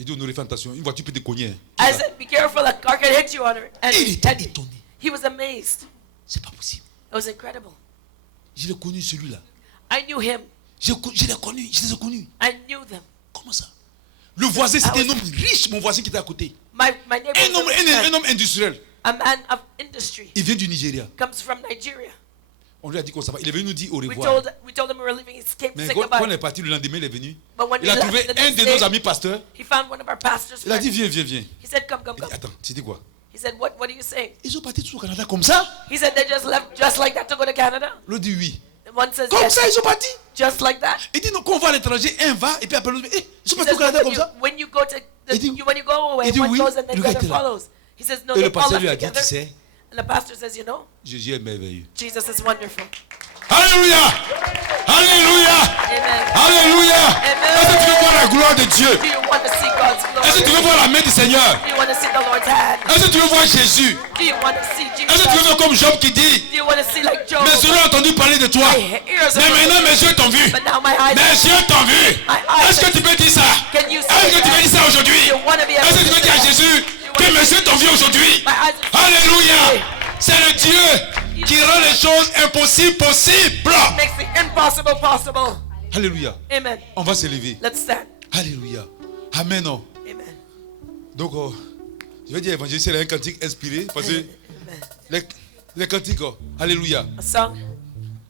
Il dit, Honoré, fais attention, une voiture peut te cogner. I said, be careful, a car can hit you, Honoré. And Il était and étonné. he was amazed. C'est pas possible. It was incredible. Je l'ai connu celui-là. I knew him. Je les ai connus. I knew them. Comment ça? Le voisin, c'était un homme riche, mon voisin qui était à côté. My neighbor Un was homme, a rich un man, homme industriel. a man of industry, Il vient du Nigeria. comes from Nigeria. On lui a dit qu'on s'en va. Il est venu nous dire au We revoir. told him we were leaving. He came to Mais say quand on goodbye. est parti le lendemain, il est venu. But when Il we a left trouvé the un next de day, nos amis pasteurs. he found one of our pastors. Il a dit, friends. viens, viens, viens. He said, come, come, Il come. dit, attends, tu dis quoi? He said, what are you saying? Ils sont partis tous au Canada comme ça? He said, they just left just like that to go to Canada. L'autre dit oui. And one says, Comme yes, ça, ils sont partis. just like that. Il dit, non, quand on va à l'étranger, un va, et puis après l'autre, ils sont He partis au says, Canada when comme you, ça? when you go to Il dit- when you go away, il dit one oui, goes and then le the gars other était là. follows. He says, no, Et they le all pasteur left lui a dit, together. tu sais, And the pastor says, you know, Jésus est merveilleux. Jesus is wonderful. Alléluia! Alléluia! Amen. Alléluia! Est-ce que tu veux voir la gloire de Dieu? Do you want to see God's Est-ce que tu veux glory? voir la main du Seigneur? Do you want to see the Lord's hand? Est-ce que tu veux voir Jésus? Do you want to see Est-ce que tu veux Jesus? faire comme Job qui dit, Do you want to see like Job? mes yeux ont entendu parler de toi, My ears mais are maintenant mes yeux t'ont vu. but now my eyes. Mes yeux t'ont vu. Est-ce que tu peux dire ça? Can you Est-ce say que tu peux that? dire ça aujourd'hui? You want to be able Est-ce que tu to peux dire à say that? Jésus que mes yeux t'ont vu aujourd'hui? My eyes are Alléluia! C'est le Dieu qui rend les choses impossibles possibles. makes the impossible possible. Alléluia. Amen. On va se lever. Let's stand. Alléluia. Amen. Oh. Amen. Donc, je vais dire évangéliste, c'est un cantique inspiré. Parce que Amen. les cantiques, oh. Alléluia. A song.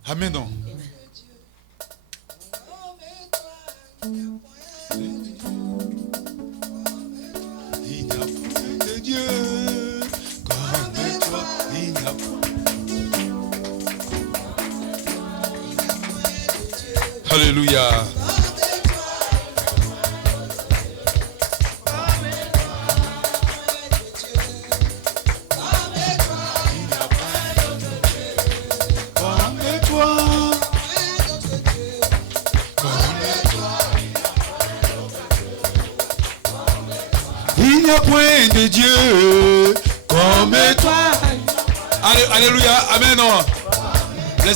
Amen. Oh. Il n'y a point de Dieu comme toi. Il n'y a point. Alléluia. Il n'y a point de Dieu comme toi. Alléluia, amen. Non. Par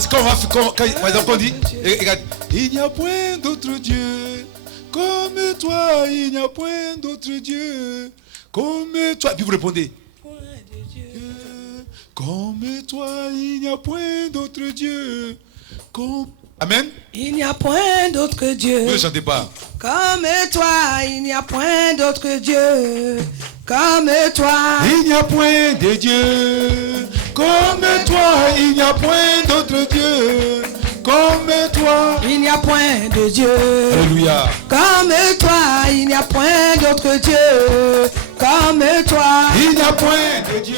exemple, on dit, regarde, il n'y a point d'autre Dieu comme toi, il n'y a point d'autre Dieu comme toi. Puis vous répondez, comme toi, il n'y a point d'autre Dieu comme... Amen. Il n'y a point d'autre Dieu. Vous ne chantez pas. Comme toi, il n'y a point d'autre Dieu. Comme toi. Il n'y a point de Dieu. Comme toi, il n'y a point d'autre Dieu. Comme toi. Il n'y a point de Dieu. Alléluia. Comme toi, il n'y a point d'autre Dieu. Comme toi. Il n'y a point de Dieu.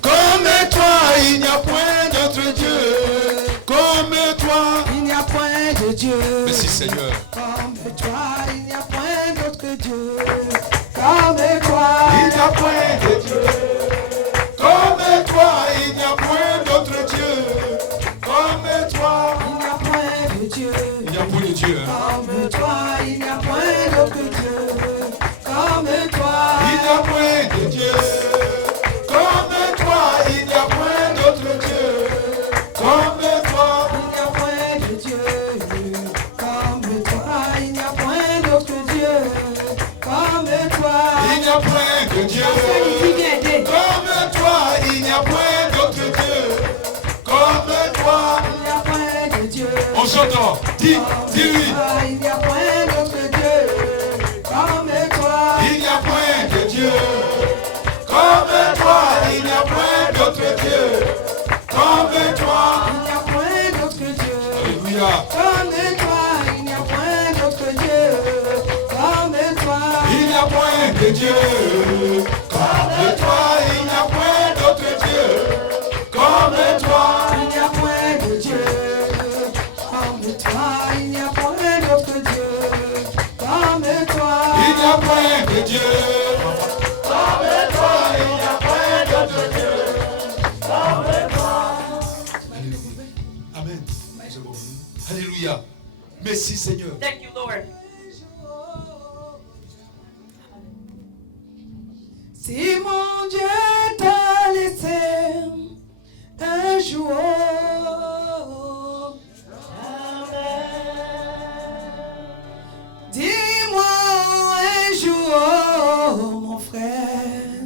Comme toi, il n'y a point d'autre Dieu. Comme toi. Il n'y a point de Dieu. Merci Seigneur. Comme toi, il n'y a point d'autre Dieu. Comme toi. Il n'y a point de Dieu. Comme toi, il n'y a point d'autre Dieu. Comme toi. Il n'y a point de Dieu. Il n'y a point de Dieu. Comme toi, il n'y a point d'autre Dieu. Comme toi. Il n'y a point de Dieu. Comme toi, il n'y a point d'autre Dieu. Comme toi. Il n'y a point de Dieu. Comme toi, il n'y a point d'autre Dieu. Comme toi. Il n'y a point de Dieu. Comme toi, il n'y a point d'autre Dieu. Comme toi. Il n'y a point de Dieu. On chante. Dis-lui. Il n'y a point d'autre Dieu. Comme toi. Il n'y a point de Dieu. Comme toi, il n'y a point d'autre Dieu. Comme toi. Il n'y a point d'autre Dieu. Alléluia. Comme toi, il n'y a point d'autre Dieu. Comme toi. Il n'y a point de Dieu. Comme toi, il n'y a point d'autre Dieu. Comme toi. Il n'y a point de Dieu. Comme toi, il n'y a point d'autre Dieu. Comme toi. Il n'y a point de Dieu. Comme toi, il n'y a point d'autre Dieu. Comme toi. Amen. C'est bon. Alléluia. Merci Seigneur. Thank you, Lord. Si mon Dieu t'a laissé un jour, dis-moi un jour, mon frère,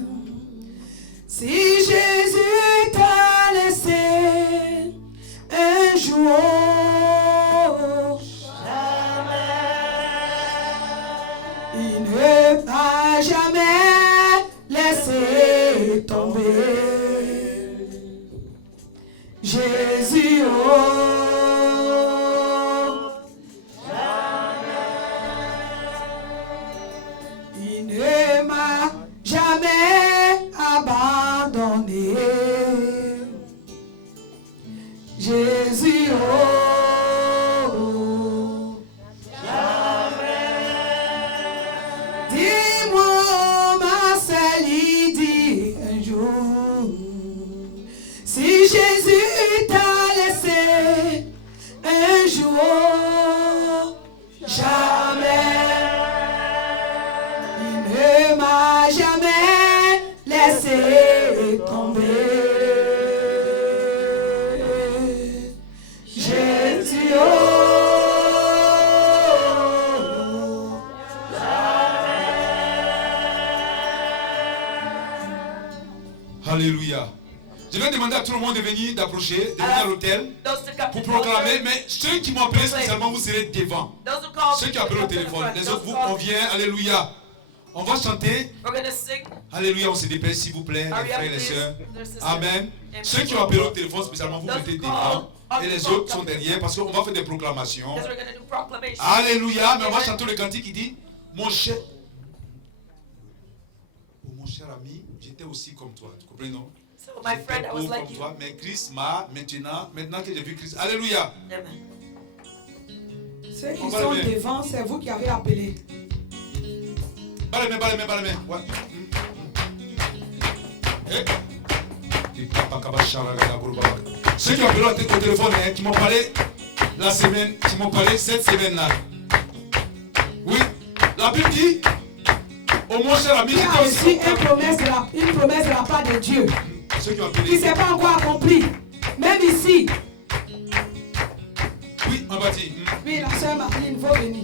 si Jésus t'a laissé un jour, il ne m'a jamais laissé tomber. Jésus, oh, il ne m'a jamais abandonné. Jésus, oh, dis-moi, Marcel, il dit un jour, si Jésus t'a laissé un jour, jamais, il ne m'a jamais laissé tomber. Jésus, oh, Alléluia. Je vais demander à tout le monde de venir, d'approcher, de venir à l'hôtel Those who come pour to proclamer. the Mais ceux qui m'ont appelé spécialement, vous serez devant. Those who call Ceux qui appellent au téléphone. Les autres, vous, on vient. Alléluia. On va chanter. We're going to sing. Alléluia, on se dépêche s'il vous plaît, les Hurry up, frères et les please. sœurs. There's sisters. Amen. Amen. Ceux qui ont appelé au téléphone spécialement, vous Those mettez who devant. call, Et les autres sont derrière parce qu'on va faire des proclamations. Because we're going to do proclamation. Alléluia. Mais on va Amen. chanter le cantique qui dit, mon cher... Oh, mon cher ami, j'étais aussi comme toi. Tu comprends, non? So my friend, I was J'étais like comme you. toi, mais Christ m'a maintenant que j'ai vu Christ. Alléluia. Amen. ceux qui On va sont le mettre. devant, c'est vous qui avez appelé. Bas les mains, bas les mains, bas les mains. Ouais. Eh. Ceux qui ont appelé au téléphone, hein, qui m'ont parlé la semaine, qui m'ont parlé cette semaine-là. Oui, la Bible dit, Oh mon cher ami, qui a j'étais aussi reçu comme une promesse de la part de Dieu, ceux qui ont qui ne appelé. s'est pas encore accomplie. Même ici, Oui, on va dire. oui, la sœur Martine, il faut venir.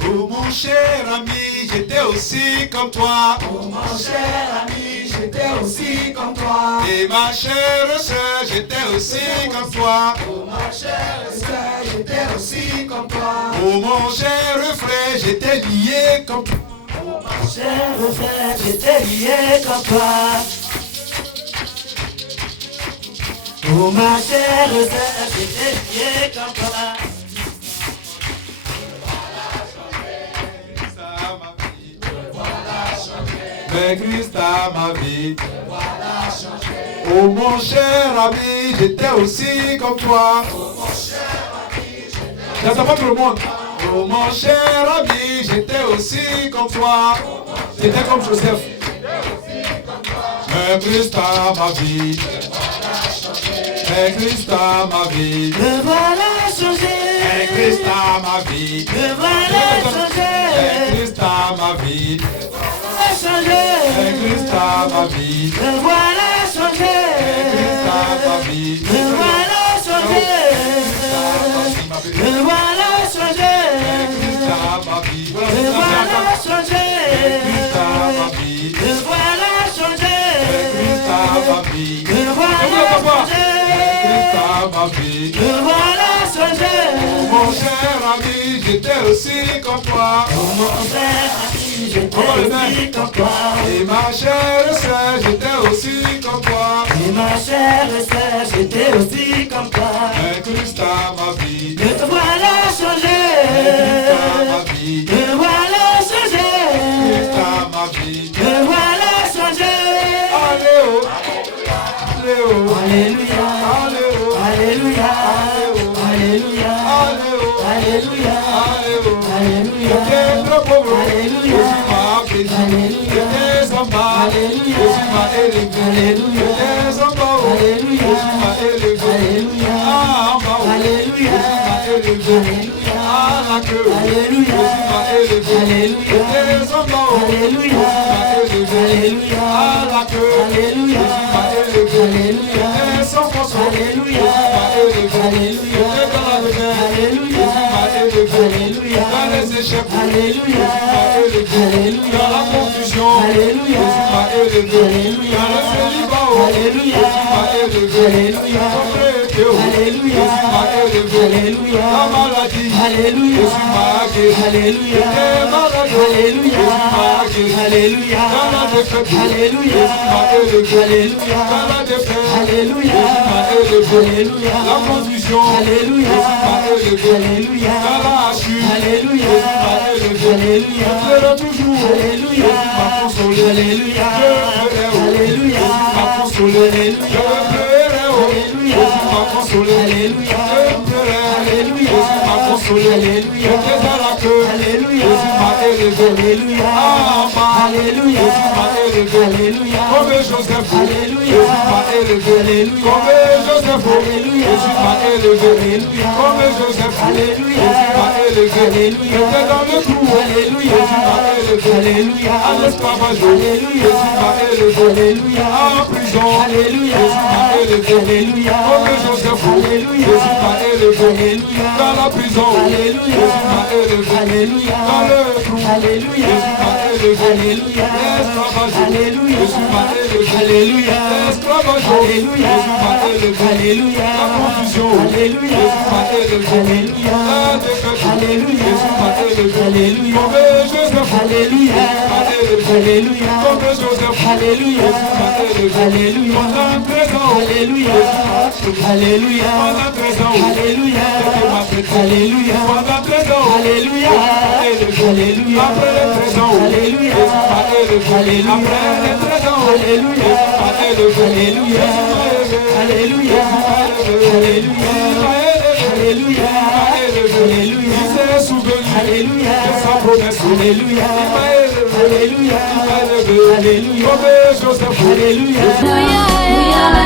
Oh mon cher ami, j'étais aussi comme toi. Oh mon cher ami, j'étais aussi comme toi. Et ma chère soeur, j'étais aussi comme toi. Oh ma chère sœur, j'étais aussi comme toi. Oh mon cher frère, j'étais lié comme toi. Oh ma chère frère, j'étais lié comme toi. Oh ma chère sœur, j'étais lié comme toi. Mais Christ a ma vie. Oh mon cher ami, j'étais aussi comme toi. J'attends pas tout le monde. Oh mon cher ami, j'étais aussi comme toi. J'étais comme Joseph. Mais Christ a ma vie. Mais Christ a ma vie. Me voilà changé. Mais Christ a ma vie. Me voilà changé. Mais Christ a ma vie. Changé. Mais Christ a ma vie. Me voilà changé. Mais Christ a ma vie. Me voilà changé. Me voilà changé. Christ a ma vie. Me voilà changé. Christ a ma vie. Me voilà changé. Christ a ma vie. Me voilà changé. Christ a ma vie. Me voilà changé. Mon cher ami, j'étais aussi comme toi. Mon frère, j'étais aussi comme toi. Et ma chère sœur, j'étais aussi comme toi. Et ma chère sœur, j'étais aussi comme toi. Mais Christ a ma vie. Me voilà changé. Christ a ma vie. Me voilà changé. Christ a ma vie. Me voilà changé. Alléo. Alléo. Alléluia. Alléo. Alléluia. Alléluia. Alléo. Alléluia. Alléo. Alléluia. J'étais trop pauvre. Alléluia. Jésus m'a béni. Alléluia. J'étais en bas. Alléluia. Jésus m'a élevé. Alléluia. J'étais en bas. Alléluia. Jésus m'a élevé. Alléluia. Ah, en bas. Alléluia. Jésus m'a élevé. Alléluia. Ah, la queue. Alléluia. Jésus m'a élevé. Alléluia. J'étais en bas. Alléluia. Jésus m'a élevé. Alléluia. Ah, la queue. Alléluia. Jésus m'a élevé. Alléluia. J'étais sans façon. Alléluia. Jésus m'a élevé. Alléluia. J'étais dans la demeure. Alléluia. Jésus m'a élevé. Alléluia. Dans les échecs. Alléluia. Jésus m'a élevé. Alléluia. Dans la confusion. Alléluia. Jésus m'a élevé. Alléluia. Dans le célibat. Alléluia. Jésus m'a élevé. Alléluia. Pauvreté. Alléluia. Jésus m'a élevé. Alléluia. La maladie. Alléluia. Jésus m'a guéri. Alléluia. J'étais malade. Alléluia. Jésus m'a guéri. Alléluia. Dans la défaite. Alléluia. Jésus m'a élevé. Alléluia. Dans la défaite. Alléluia. Jésus m'a élevé. Alléluia. La confusion. Alléluia. Jésus m'a élevé. Alléluia. Dans la chute. Alléluia. Jésus m'a élevé. Alléluia. Je pleure toujours. Alléluia. Jésus m'a consolé. Alléluia. Je pleurais. Alléluia. Jésus m'a consolé. Alléluia. Je pleurais. Alléluia. Jésus m'a consolé. Alléluia. Je pleurais. Alléluia. Jésus m'a consolé. Alléluia. J'étais dans la queue. Alléluia. Jésus m'a élevé. Alléluia. Ah, en bas. Alléluia. Jésus m'a élevé. Alléluia. Comme Joseph. Alléluia. Jésus m'a élevé. Alléluia. Comme Joseph. Alléluia. Jésus m'a élevé. Alléluia. Comme Joseph. Alléluia. Jésus m'a élevé. Alléluia. J'étais dans le trou. Alléluia. Jésus m'a élevé. Alléluia. À l'esclavage. Alléluia. Jésus m'a élevé. Alléluia. En prison. Alléluia. Jésus m'a élevé. Alléluia. Comme Joseph. Alléluia. Jésus m'a élevé. Alléluia. Dans la prison. Alléluia. Jésus m'a élevé. Alléluia. Dans le trou. Alléluia. Jésus m'a élevé. Alléluia. L'esclavage. Alléluia. Jésus m'a élevé. Alléluia. L'esclavage. Alléluia. Jésus m'a élevé. Alléluia. La confusion. Alléluia. Jésus m'a élevé. Alléluia. La défaite. Alléluia. Jésus m'a élevé. Alléluia. Comme Joseph. Alléluia. Jésus m'a élevé. Alléluia. Comme Joseph. Alléluia. Jésus m'a élevé. Alléluia. Pendant 13 ans. Alléluia. Jésus m'a élevé. Alléluia. Pendant 13 ans. Alléluia. C'était ma fête. Alléluia. Pendant 13 ans. Alléluia. Alléluia. Après les 13 ans. Alléluia. Jésus m'a élevé. Alléluia. Après les 13 ans. Alléluia. Jésus m'a élevé. Alléluia. Jésus m'a élevé. Alléluia. Alléluia. Alléluia. Alléluia. Il s'est souvenu Alléluia. de sa promesse. Alléluia. Il m'a élevé. Alléluia. Il m'a élevé. Alléluia. Comme Joseph. Alléluia. Hallelujah.